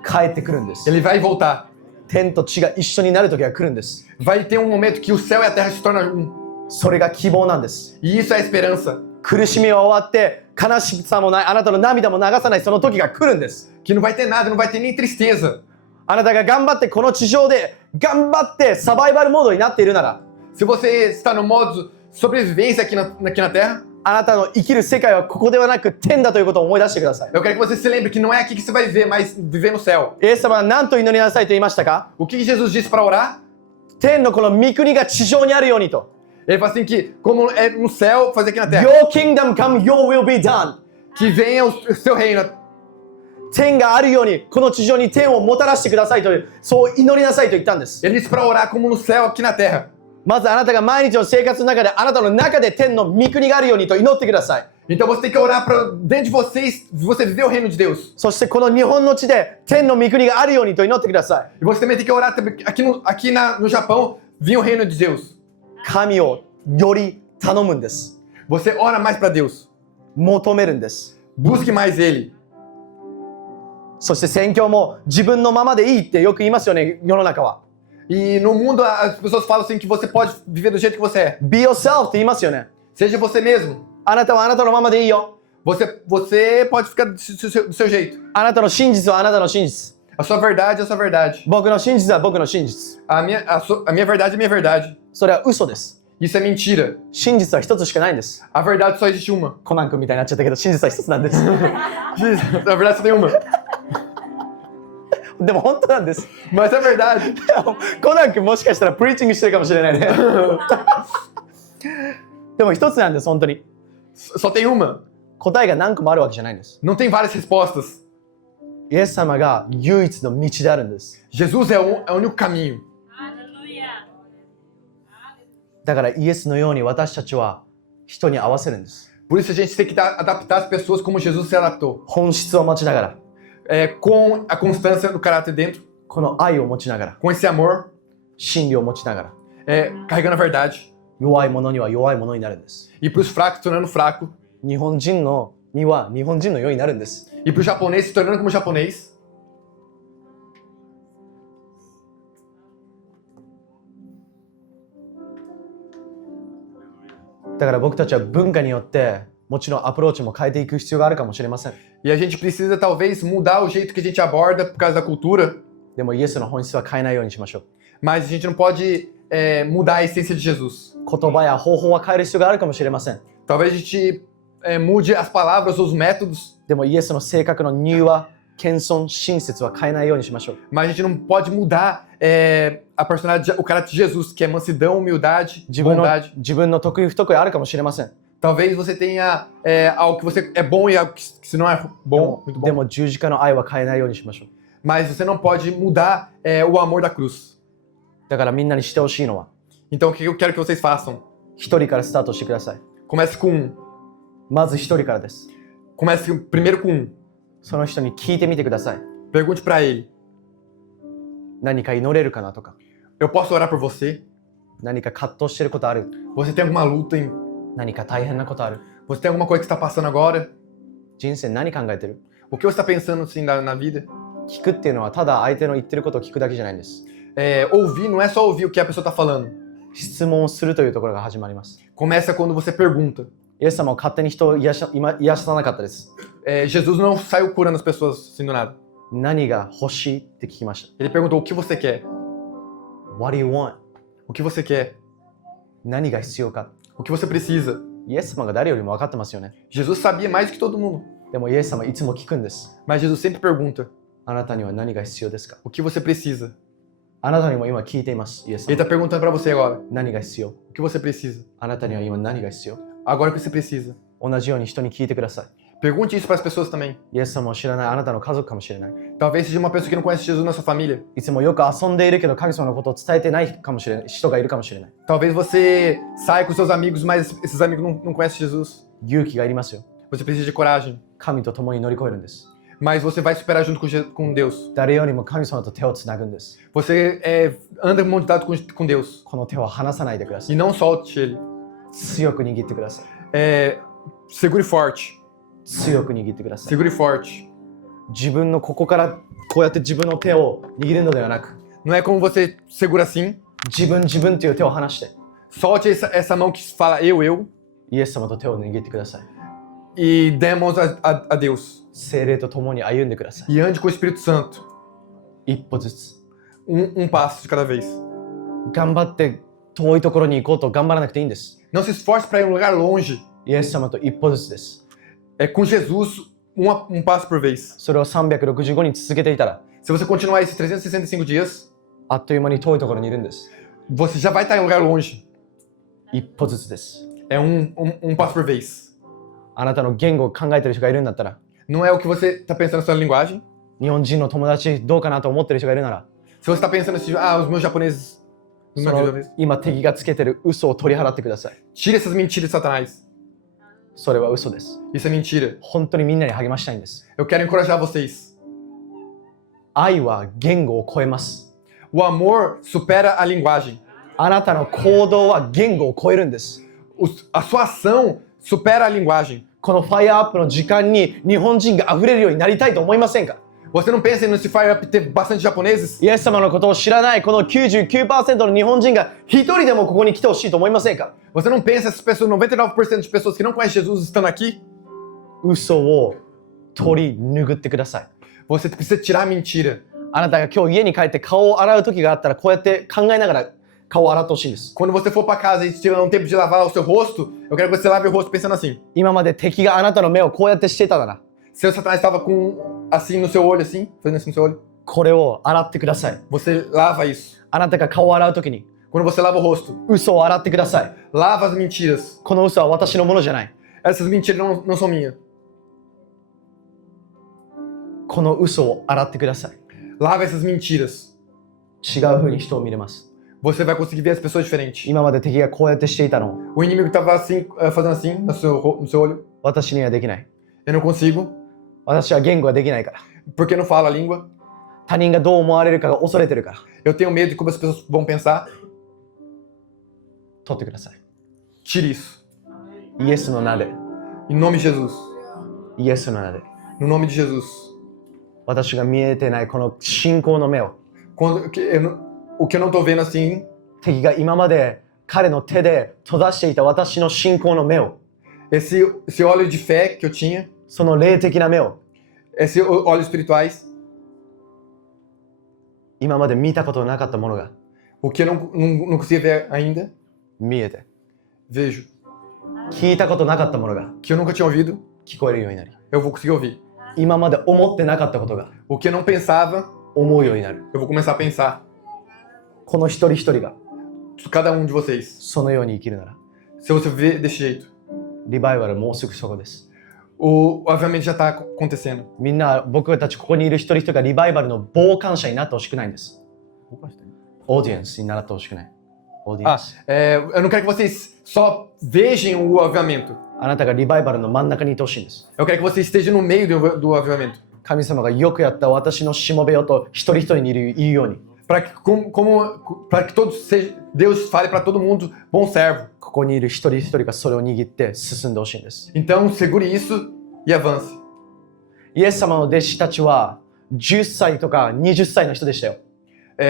帰ってくるんです。 Ele vai voltar. 天と地が一緒になる時が来るんです。 Vai ter um momento que o céu e a terra se tornam um. それが希望なんです。 E isso é a esperança. 苦しみは終わって悲しさもない、あなたの涙も流さないその時が来るんです。 Que não vai ter nada, não vai ter nem tristeza. あなたが頑張ってこの地上で頑張ってサバイバルモードになっているなら、 Se você está no modo sobrevivência aqui na Terra, あなたの生きる世界はここではなく天だということを思い出してください。 eu quero que você se lembre que não é aqui que você vai viver, mas viver no céu. イエス様は何と祈りなさいと言いましたか？ O que Jesus disse para orar? 天のこの御国が地上にあるようにと。 Ele fala assim que, como é no céu, fazer aqui na terra. Your kingdom come, your will be done. Que venha o seu reino. 天があるようにこの地上に天をもたらしてくださいという、そう祈りなさいと言ったんです。 Ele disse para orar como no céu, aqui na terra. まずあなたが毎日の生活の中であなたの中で天の御国があるようにと祈ってください。 Então você tem que orar para dentro de vocês, você viver o reino de Deus. そしてこの日本の地で天の御国があるようにと祈ってください。 E você também tem que orar aqui no Japão, vir o reino de Deus. 神をより頼むんです。 Você ora mais para Deus. 求めるんです。 Busque mais Ele. そして宣教も自分のままでいいってよく言いますよね、世の中は。 E no mundo as pessoas falam assim que você pode viver do jeito que você é. Be yourself って言いますよね。 Seja você mesmo. あなたはあなたのままでいいよ。 Você pode ficar do seu jeito. あなたの真実はあなたの真実。 A sua verdade é a sua verdade. 僕の真実は僕の真実。 A minha verdade é a minha verdade. それは嘘です。 Isso é mentira. 真実は一つしかないんです。 A verdade só existe uma. コナン君みたいになっちゃったけど、真実は一つなんです。 A verdade só tem uma. でも本当なんです。 Mas é verdade. コナン君もしかしたらプリーチングしてるかもしれないね。でも一つなんです、本当に。 Só tem uma. 答えが何個もあるわけじゃないんです。 Não tem várias respostas. イエス様が唯一の道であるんです。 Jesus é o único caminho. だからイエスのように私たちは人に合わせるんです。 Por isso a gente tem que adaptar as pessoas como Jesus se adaptou. 本質を持ちながら、 Com a constância do caráter dentro, この愛を持ちながら、 com esse amor, 真理を持ちながら、 carregando a verdade. 弱い者には弱い者になるんです。 E para os fracos, se tornando fraco. 日本人のには日本人のようになるんです。 E para o japonês, se tornando como japonês. だから僕たちは文化によってもちろんアプローチも変えていく必要があるかもしれません。 E a gente precisa talvez mudar o jeito que a gente aborda por causa da cultura. でもイエスの本質は変えないようにしましょう。 Mas a gente não pode mudar a essência de Jesus. 言葉や方法は変える必要があるかもしれません。 Talvez a gente mude as palavras ou os métodos. でもイエスの性格の柔和、謙遜、親切は変えないようにしましょう。 Mas a gente não pode mudar a personalidade, o caráter de Jesus, que é mansidão, humildade, 自分 bondade. の得意不得意あるかもしれません。 Talvez você tenha algo que você é bom e algo que se não é bom, muito で bom. も十字架の愛は変えないようにしましょう。 Mas você não pode mudar o amor da cruz. だからみんなにしてほしいのは、 Então o que eu quero que vocês façam? 一人からスタートしてください。 Comece com um. まず一人からです。 Comece primeiro com um. その人に聞いてみてください。 Pergunte pra ele. 何か祈れるかなとか、 Eu posso orar por você? 何か葛藤してることある？ Você tem alguma luta? 何か大変なことある？ Você tem alguma coisa que está passando agora? 人生何考えてる？ O que você está pensando assim na vida? 聞くっていうのはただ相手の言ってることを聞くだけじゃないんです。 Ouvir não é só ouvir o que a pessoa está falando. 質問をするというところが始まります。 Começa quando você pergunta. イエス様は勝手に人を癒さなかったです。 Jesus não saiu curando as pessoas assim do nada. 何が欲しいって聞きました。 Ele perguntou o que você quer. What do you want? O que você quer? 何が必要か。 O que você precisa? イエス様が誰よりも分かってますよね。 Jesus sabia mais do que todo mundo. でもイエス様はいつも聞くんです。 Mas Jesus sempre pergunta. あなたには何が必要ですか？ O que você precisa? あなたにも今聞いています。イエス Ele 様。 está perguntando para você agora. 何が必要？ O que você precisa? あなたには今何が必要？ Agora o que você precisa? 同じように人に聞いてください。 Pergunte isso para as pessoas também. イエス様を知らないあなたの家族かもしれない。 Talvez seja uma pessoa que não conhece Jesus na sua família. いつもよく遊んでいるけど神様のことを伝えてないかもしれない人がいるかもしれない。 Talvez você saia com seus amigos, mas esses amigos não conhecem Jesus. 勇気がいりますよ。 Você precisa de coragem. 神と共に乗り越えるんです。mas você vai superar junto com Deus. 誰よりも神様と手をつなぐんです。 Você anda montado com Deus. この手を離さないでくださ E い。 não solte ele. 強く握ってください。 Segure forte. 強く握ってください。 Segure forte. 自分のここからこうやって自分の手を握るのではなく、 Não é como você segura assim. 自分という手を離して、 Solte essa mão que fala eu. イエス様と手を握ってください。 E demos a Deus. 聖霊と共に歩んでください。 E ande com o Espírito Santo. 一歩ずつ。 passo de cada vez. 頑張って遠いところに行こうと頑張らなくていいんです。 Não se esforce para ir em um lugar longe. イエス様と一歩ずつです。 Com Jesus, passo por vez. それを365日続けていたら、 Se você continuar esses 365 dias, あっという間に遠いところにいるんです。 você já vai estar em um lugar longe. 一歩ずつです。 passo por vez. あなたの言語を考えている人がいるんだったら、 Não é o que você está pensando na sua linguagem. 日本人の友達どうかなと思っている人がいるなら、 Se você está pensando assim, os meus japoneses. その今敵がつけている嘘を取り払ってください。 Tire essas mentiras de Satanás. それは嘘です。 Isso é mentira. 本当にみんなに励ましたいんです。 Eu quero encorajar vocês. 愛は言語を超えます。 O amor supera a linguagem. あなたの行動は言語を超えるんです。 A sua ação supera a linguagem. このファイアアップの時間に日本人が溢れるようになりたいと思いませんか？ Você não pensa nesse Fire Up ter bastante japoneses? イエス様のことを知らないこの 99% の日本人が一人でもここに来てほしいと思いませんか？ Você não pensa essas pessoas, 99% de pessoas que não conhecem Jesus estando aqui? 嘘を取り拭ってください。 Você precisa tirar a mentira. あなたが今日家に帰って顔を洗う時があったらこうやって考えながら顔を洗ってほしいんです。 Quando você for para casa e tiver um tempo de lavar o seu rosto, eu quero que você lave o rosto pensando assim. 今まで敵があなたの目をこうやってしてたなら、 Se o Satanás estava com assim no seu olho, assim, fazendo assim no seu olho, これを洗ってください。 você lava isso. あなたが顔を洗う時に Quando você lava o rosto, 嘘を洗ってください。 lava as mentiras. この嘘は私のものじゃない。 Essas mentiras não são minhas. この嘘を洗ってください。 Lava essas mentiras. 違う風に人を見れます。 Você vai conseguir ver as pessoas diferentes. 今まで敵がこうやってしていたのを O inimigo estava assim, fazendo assim no seu olho. 私にはできない。 Eu não consigo, 私は言語ができないから。 porque eu não falo a língua. 他人がどう思われるかが恐れてるから。 Eu tenho medo de como as pessoas vão pensar. 取ってください。 Tire isso. イエスの名で。 Em nome de Jesus. イエスの名で。 No nome de Jesus. 私が見えてないこの信仰の目を O que eu não tô vendo assim, 敵が今まで彼の手で閉ざしていた私の信仰の目を esse óleo de fé que eu tinha, その霊的な目を esse óleo espirituais, 今まで見たことのなかったものが o que eu não conseguia ver ainda, 見えて vejo. 聞いたことなかったものが Que eu nunca tinha ouvido, 聞こえるようになり eu vou conseguir ouvir. 今まで思ってなかったことが O que eu não pensava, 思うようになる eu vou começar a pensar. この一人一人が Cada um de vocês. そのように生きるなら Se você vê desse jeito, リバイバルもうすぐそこです。 o avivamento já está acontecendo. みんな僕たちここにいる一人一人がリバイバルの傍観者になってほしくないんです。オーディエンスになってほしくない。オーディエンス。 Eu não quero que vocês só vejam o avivamento. あなたがリバイバルの真ん中にいてほしいんです。 Eu quero que você esteja no meio do avivamento. 神様がよくやった私のしもべよと一人一人に言うように Para que Deus fale para todo mundo, bom servo. ここにいる一人一人がそれを握って進んでほしいんです。 Então segure isso e avance. イエス様の弟子たちは10歳とか20歳の人でしたよ。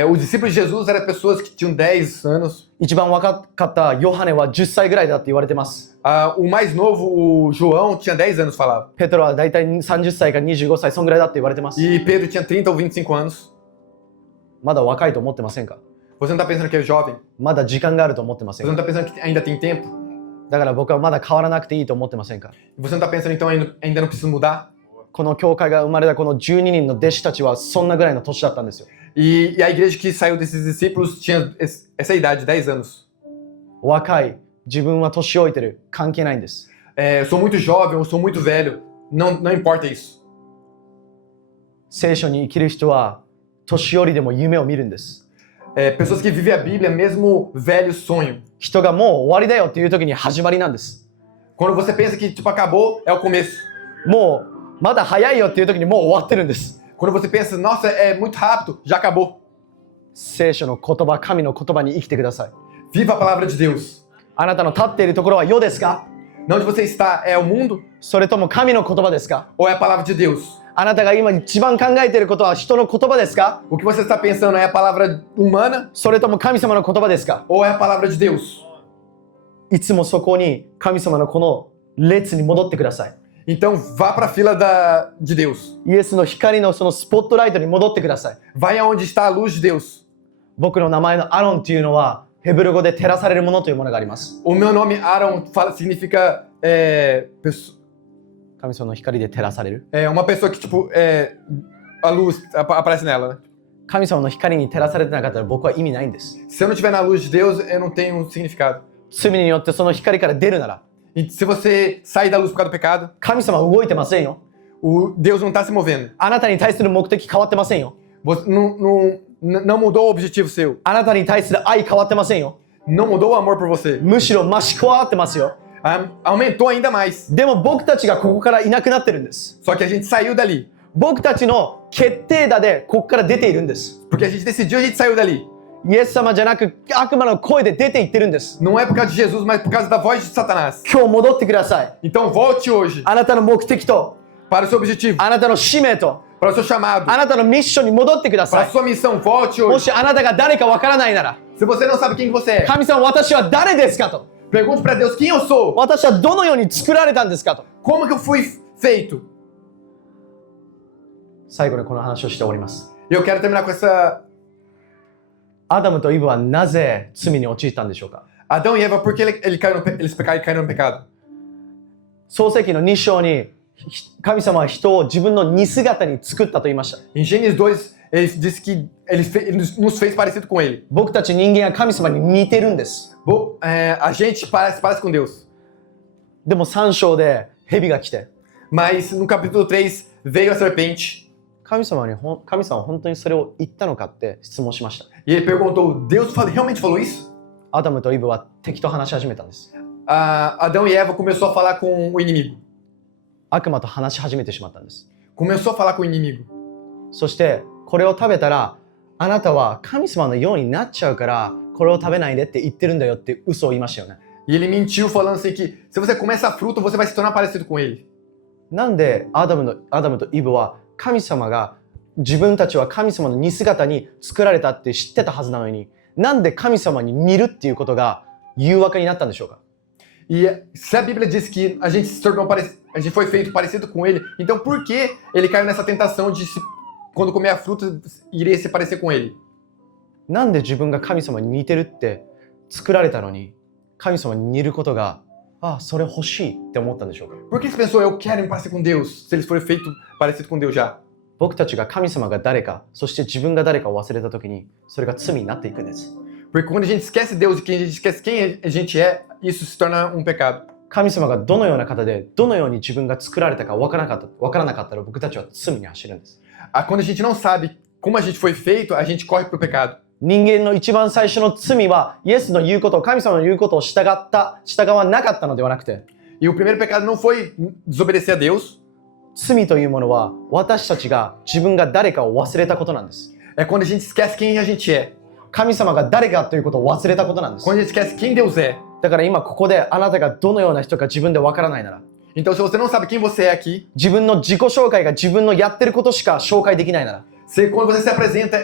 Os discípulos de Jesus eram pessoas que tinham 10 anos. 一番若かったヨハネは10歳ぐらいだって言われてます。 O mais novo, o João, tinha 10 anos, falava. ペトロはだいたい30歳か25歳そんぐらいだって言われてます。 E Pedro tinha 30 ou 25 anos. まだ若いと思ってませんか？ Você não está pensando que é jovem? まだ時間があると思ってませ Você ん não か？ está pensando que ainda tem tempo? だから僕はまだ変わらなくていいと思ってませんか？ Você não está pensando então ainda não precisa mudar? この教会が生まれたこの12人の弟子たちはそんなぐらいの年だったんですよ。 E a igreja que saiu desses discípulos tinha essa idade, 10 anos. 若い、自分は年老いてる、関係ないんです。 Eu sou muito jovem, eu sou muito velho. Não importa isso. 聖書に生きる人は年寄りでも夢を見るんです。 Pessoas que vivem a Bíblia, mesmo velho sonho. 人がもう終わりだよっていう時に始まりなんです。 Quando você pensa que tipo acabou, é o começo. もうまだ早いよっていう時にもう終わってるんです。 Quando você pensa, nossa, é muito rápido, já acabou. 聖書の言葉、神の言葉に生きてください。 Viva a palavra de Deus. あなたの立っているところは世ですか？ Não onde você está é o mundo それとも神の言葉ですか？ ou é a palavra de Deus? あなたが今一番考えていることは人の言葉ですか？ O que você está pensando é a palavra humana それとも神様の言葉ですか？ ou é a palavra de Deus? いつもそこに神様のこの列に戻ってください。 Então vá para a fila de Deus. イエスの光のそのスポットライトに戻ってください。 Vai aonde está a luz de Deus. 僕の名前のアロンというのはヘブル語で照らされるものというものがあります。 O meu nome Aaron significa神様の光で照らされる。 uma pessoa que tipo a luz aparece nela, né? 神様の光に照らされてなかったら僕は意味ないんです。 Se eu não estiver na luz de Deus, eu não tenho um significado. 罪によってその光から出るなら E se você sair da luz por causa do pecado, 神様は動いてませんよ。 Deus não está se movendo. あなたに対する目的変わってませんよ。 Você não mudou o objetivo seu. あなたに対する愛変わってませんよ。 Não mudou o amor por você. むしろ増し加わってますよ。 Aumentou ainda mais. でも僕たちがここからいなくなってるんです。 Só que a gente saiu dali. 僕たちの決定打でここから出ているんです。 Porque a gente decidiu, a gente saiu dali. イエス様じゃなく悪魔の声で出ていってるんです。 Não é por causa de Jesus, mas por causa da voz de Satanás. 今日戻ってください。 Então volte hoje あなたの目的と para o seu objetivo, あなたの使命と para o seu chamado, あなたのミッションに戻ってくだ para さ a い。 sua missão. Volte も hoje. しあなたが誰かわからないなら Se você não sabe quem você é, 神様私は誰ですかと pergunte para Deus quem eu sou. 私はどのように作られたんですかと Como que eu fui feito? 最後にこの話をしております。 E eu quero terminar com essa. アダムとイブはなぜ罪に陥ったんでしょうか？ Adão e Eva, por que eles caíram no pecado? 創世記の2章に神様は人を自分の似姿に作ったと言いました。 Em Gênesis 2, ele disse que ele nos fez parecido com ele. 僕たち人間は神様に似てるんです。 A gente parece com Deus. でも3章で蛇が来て Mas no capítulo 3 veio a serpente 神様は本当にそれを言ったのかって質問しました。 e ele perguntou: Deus realmente falou isso? アダムとイブは敵と話し始めたんです。 Adão e Eva começou a falar com o inimigo. 悪魔と話し始めてしまったんです。 Começou a falar com o inimigo. そしてこれを食べたらあなたは神様のようになっちゃうからこれを食べないでって言ってるんだよって嘘を言いましたよね。 E ele mentiu falando assim que se você comer essa fruta, você vai se tornar parecido com ele. なんでアダムとイブは神様が自分たちは神様の似姿に作られたって知ってたはずなのに、なんで神様に似るっていうことが誘惑になったんでしょうか？ E se a Bíblia diz que a gente a gente foi feito parecido com ele, então por que ele caiu nessa tentação de quando comer a fruta iria se parecer com ele? なんで自分が神様に似てるって作られたのに神様に似ることがそれ欲しいって思ったんでしょうか？ Por que você pensou, eu quero me parecer com Deus, se eles forem feitos parecido com Deus já? 僕たちが神様が誰か、そして自分が誰かを忘れたときにそれが罪になっていくんです。 Porque quando a gente esquece Deus e quem a gente esquece quem a gente é, isso se torna um pecado. 神様がどのような方でどのように自分が作られたか分からなかったら僕たちは罪に走るんです。 Quando a gente não sabe como a gente foi feito, a gente corre pro pecado. 人間の一番最初の罪はイエスの言うこと、神様の言うことを従わなかったのではなくて、 E o primeiro pecado não foi desobedecer a Deus. 罪というものは私たちが自分が誰かを忘れたことなんです。 É quando a gente esquece quem a gente é. 神様が誰かということを忘れたことなんです。 Quando a gente esquece quem Deus é. だから今ここであなたがどのような人か自分でわからないなら、 Então se você não sabe quem você é aqui, 自分の自己紹介が自分のやってることしか紹介できないなら、 quando você se apresenta,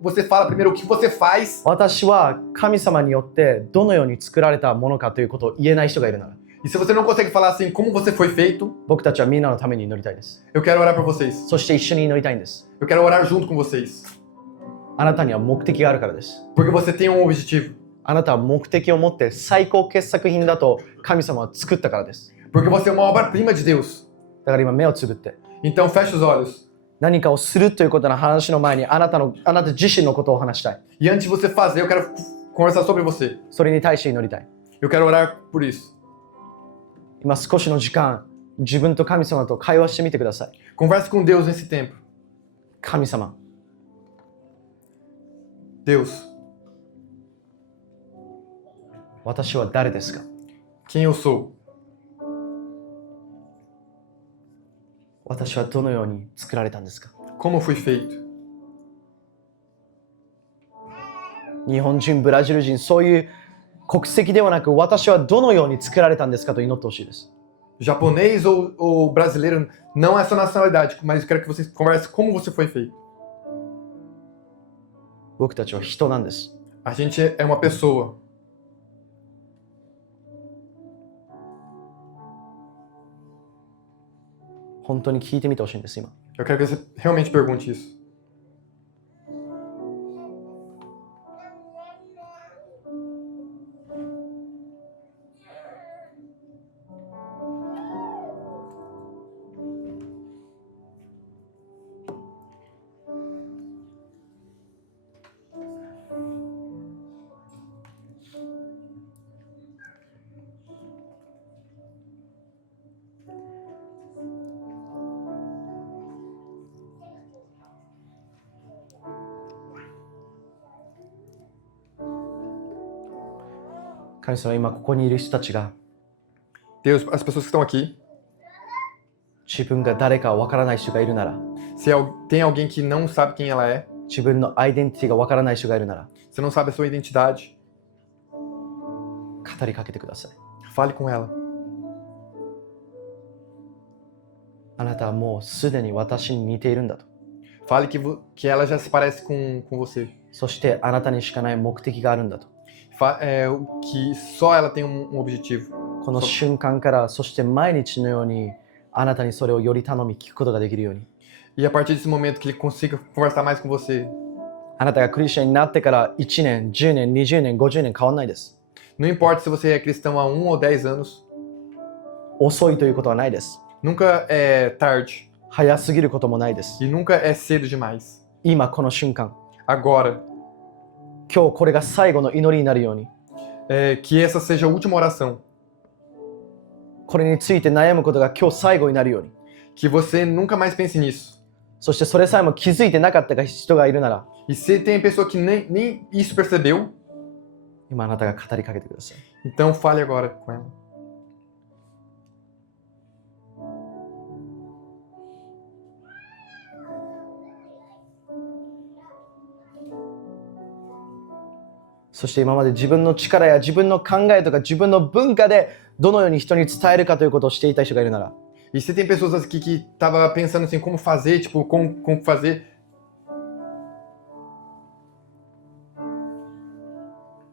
você fala primeiro o que você faz. 私は神様によってどのように作られたものかということを言えない人がいるなら、 E se você não consegue falar assim como você foi feito, 僕たちはみんなのために祈りたいです。 eu quero orar por vocês. そして一緒に祈りたいんです。 Eu quero orar junto com vocês. あなたには目的があるからです。 Porque você tem um objetivo. あなたは目的を持って最高傑作品だと神様は作ったからです。 Porque você é uma obra-prima de Deus. だから今目をつぶって、 Então feche os olhos. 何かをするということの話の前にあなた自身のことを話したい。 E antes de você fazer, eu quero conversar sobre você. それに対して祈りたい。 Eu quero orar por isso. 今少しの時間、自分と神様と会話してみてください。 Converse com Deus nesse tempo. 神様、 Deus, 私は誰ですか？ quem eu sou? 私はどのように作られたんですか？ Como fui feito? 日本人、ブラジル人、そういう国籍ではなく、私はどのように作られたんですかと祈ってほしいです。Japonês ou brasileiro não é sua nacionalidade, mas eu quero que você converse como você foi feito. 僕たちは人なんです。A gente é uma pessoa. 本当に聞いてみてほしいんです、今。 Eu quero que você realmente pergunte isso. 神様、今ここにいる人たちが Deus, as pessoas que estão aqui, 自分が誰かわからない人がいるなら、 se tem alguém que não sabe quem ela é, 自分のアイデンティティがわからない人がいるなら、 você não sabe a sua identidade, 語りかけてください。 fale com ela. あなたはもうすでに私に似ているんだと。 Fale que ela já se parece com você. そしてあなたにしかない目的があるんだと。 Que só ela tem um objetivo. この瞬間から、そして毎日のようにあなたにそれをより頼み聞くことができるように。 E a partir desse momento que ele consiga conversar mais com você. あなたがクリスチャンになってから1年、10年、20年、50年変わらないです。 Não importa se você é cristão há 1 ou 10 anos. 遅いということはないです。 Nunca é tarde. 早すぎることもないです。 E nunca é cedo demais. 今この瞬間、 Agora, 今日これが最後の祈りになるように、 que essa seja a última oração. これについて悩むことが今日最後になるように。 Que você nunca mais pense nisso. そしてそれさえも気づいてなかった人がいるなら、 E se tem pessoa que nem isso percebeu, 今あなたが語りかけてください。 então fale agora com ela. そして今まで自分の力や自分の考えとか自分の文化でどのように人に伝えるかということをしていた人がいるなら、 E se tem pessoas aqui que tava pensando assim, como fazer, tipo, como fazer,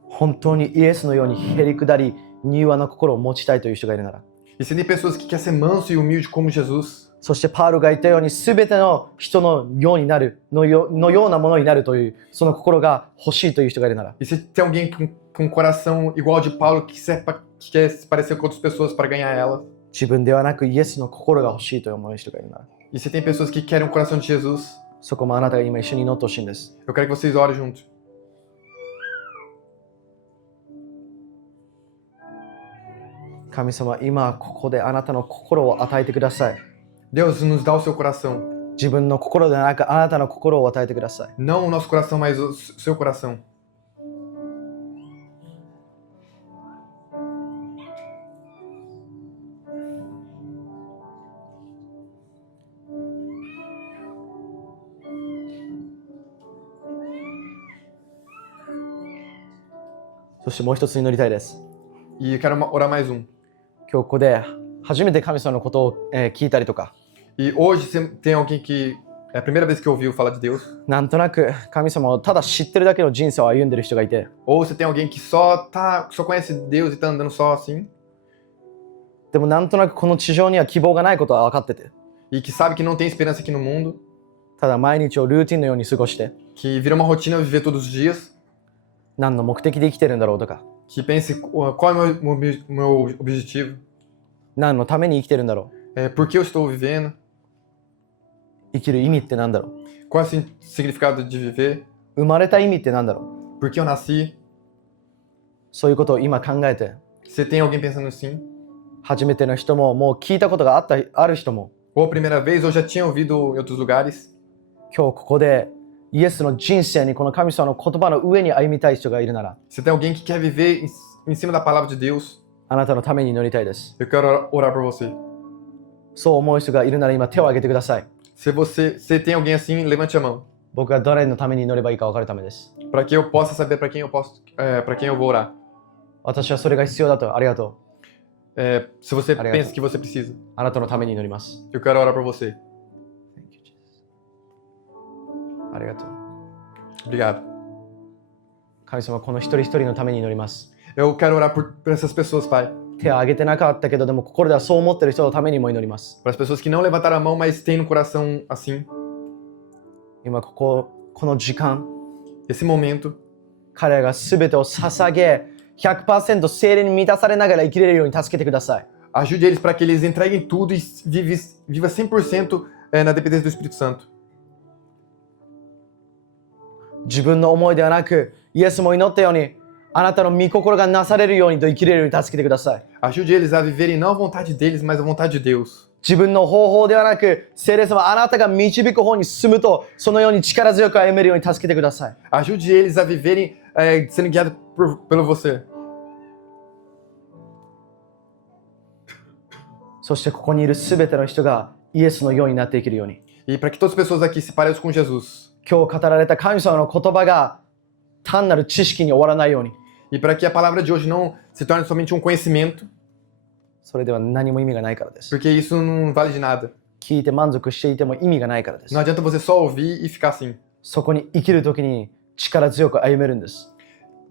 本当にイエスのようにへりくだり、柔和な心を持ちたいという人がいるなら、 e se tem pessoas que quer ser manso e humilde como Jesus, そしてパウロが言ったように全ての人のようになるのようなものになるというその心が欲しいという人がいるなら、 e se tem alguém com um coração igual ao de Paulo que quer se parecer com outras pessoas para ganhar elas, 自分ではなくイエスの心が欲しいと思う人がいるなら、 e se tem pessoas que querem o coração de Jesus, そこもあなたが今一緒に祈ってほしいんです。 eu quero que vocês orem juntos. 神様、今ここであなたの心を与えてください。 Deus nos dá o seu coração. 自分の心ではなくあなたの心を与えてください。 Não o nosso coração, mas o seu coração. そしてもう一つ祈りたいです。 E eu quero orar mais um. 今日ここで初めて神様のことを聞いたりとか、 E hoje tem alguém que é a primeira vez que ouviu falar de Deus. なんとなく神様をただ知ってるだけの人生を歩んでる人がいて、 Ou você tem alguém que só conhece Deus e tá andando só assim. でもなんとなくこの地上には希望がないことは分かってて、 E que sabe que não tem esperança aqui no mundo. ただ毎日をルーティンのように過ごして、 Que vira uma rotina viver todos os dias. 何の目的で生きてるんだろうとか、 Que pense qual é o meu objetivo. 何のために生きてるんだろう、 Por que eu estou vivendo. 生きる意味って何だろう、 Qual é o significado de viver. 生まれた意味って何だろう、 Por que eu nasci. そういうことを今考えて、 Se tem alguém pensando assim. 初めての人ももう聞いたことがある人も、 Ou a primeira vez ou já tinha ouvido em outros lugares. 今日ここでイエスの人生にこの神様の言葉の上に歩みたい人がいるなら、 Se tem alguém que quer viver em cima da palavra de Deus, あなたのために祈りたいです。 eu quero orar por você. そう思う人がいるなら今手を挙げてください。 Se você tem alguém assim, levante a mão. 僕が誰のために祈ればいいか分かるためです。 Para que eu possa saber para quem eu posso, para quem eu vou orar. 私はそれが必要だと。ありがと Se você Arigato. pensa que você precisa, う。あなたのために祈ります。 eu quero orar por você. ありがとう。 Obrigado. 神様、この一人一人のために祈ります。 Eu quero orar por essas pessoas, Pai. 手を挙げてなかったけど、でも心ではそう思っている人のためにも祈ります。 Para as pessoas que não levantaram a mão, mas têm no coração assim. 今この時間、 Esse momento, 彼らが全てを捧げ、100% 聖霊に満たされながら生きれるように助けてください。 ajude eles para que eles entreguem tudo e viva 100% na dependência do Espírito Santo. 自分の思いではなく、イエスも祈ったように、あなたの御心がなされるようにと生きれるように助けてください。 Ajude eles a viverem não a vontade deles, mas a vontade de Deus. 自分の方法ではなく、聖霊様、あなたが導く方に進むと、そのように力強く歩めるように助けてください。 Ajude eles a viverem sendo guiados pelo você. そしてここにいるすべての人がイエスのようになっていけるように。 E para que todas as pessoas aqui se pareçam com Jesus. 今日語られた神様の言葉が単なる知識に終わらないように。 E para que a palavra de hoje não se torne somente um conhecimento, それでは何も意味がないからです。 porque isso não vale de nada. 聞いて満足していても意味がないからです。 Não adianta você só ouvir e ficar assim. そこに生きるときに力強く歩めるんです。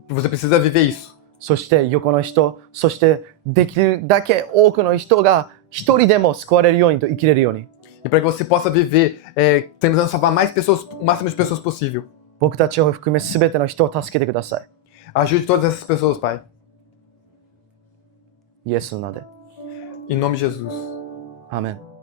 Você precisa viver isso. そして横の人、そしてできるだけ多くの人が一人でも救われるようにと生きれるように。 E para que você possa viver tentando salvar mais pessoas, o máximo de pessoas possível. 僕たちを含めすべての人を助けてください。 Ajude todas essas pessoas, Pai. イエスの名で。 Em nome de Jesus. アーメン。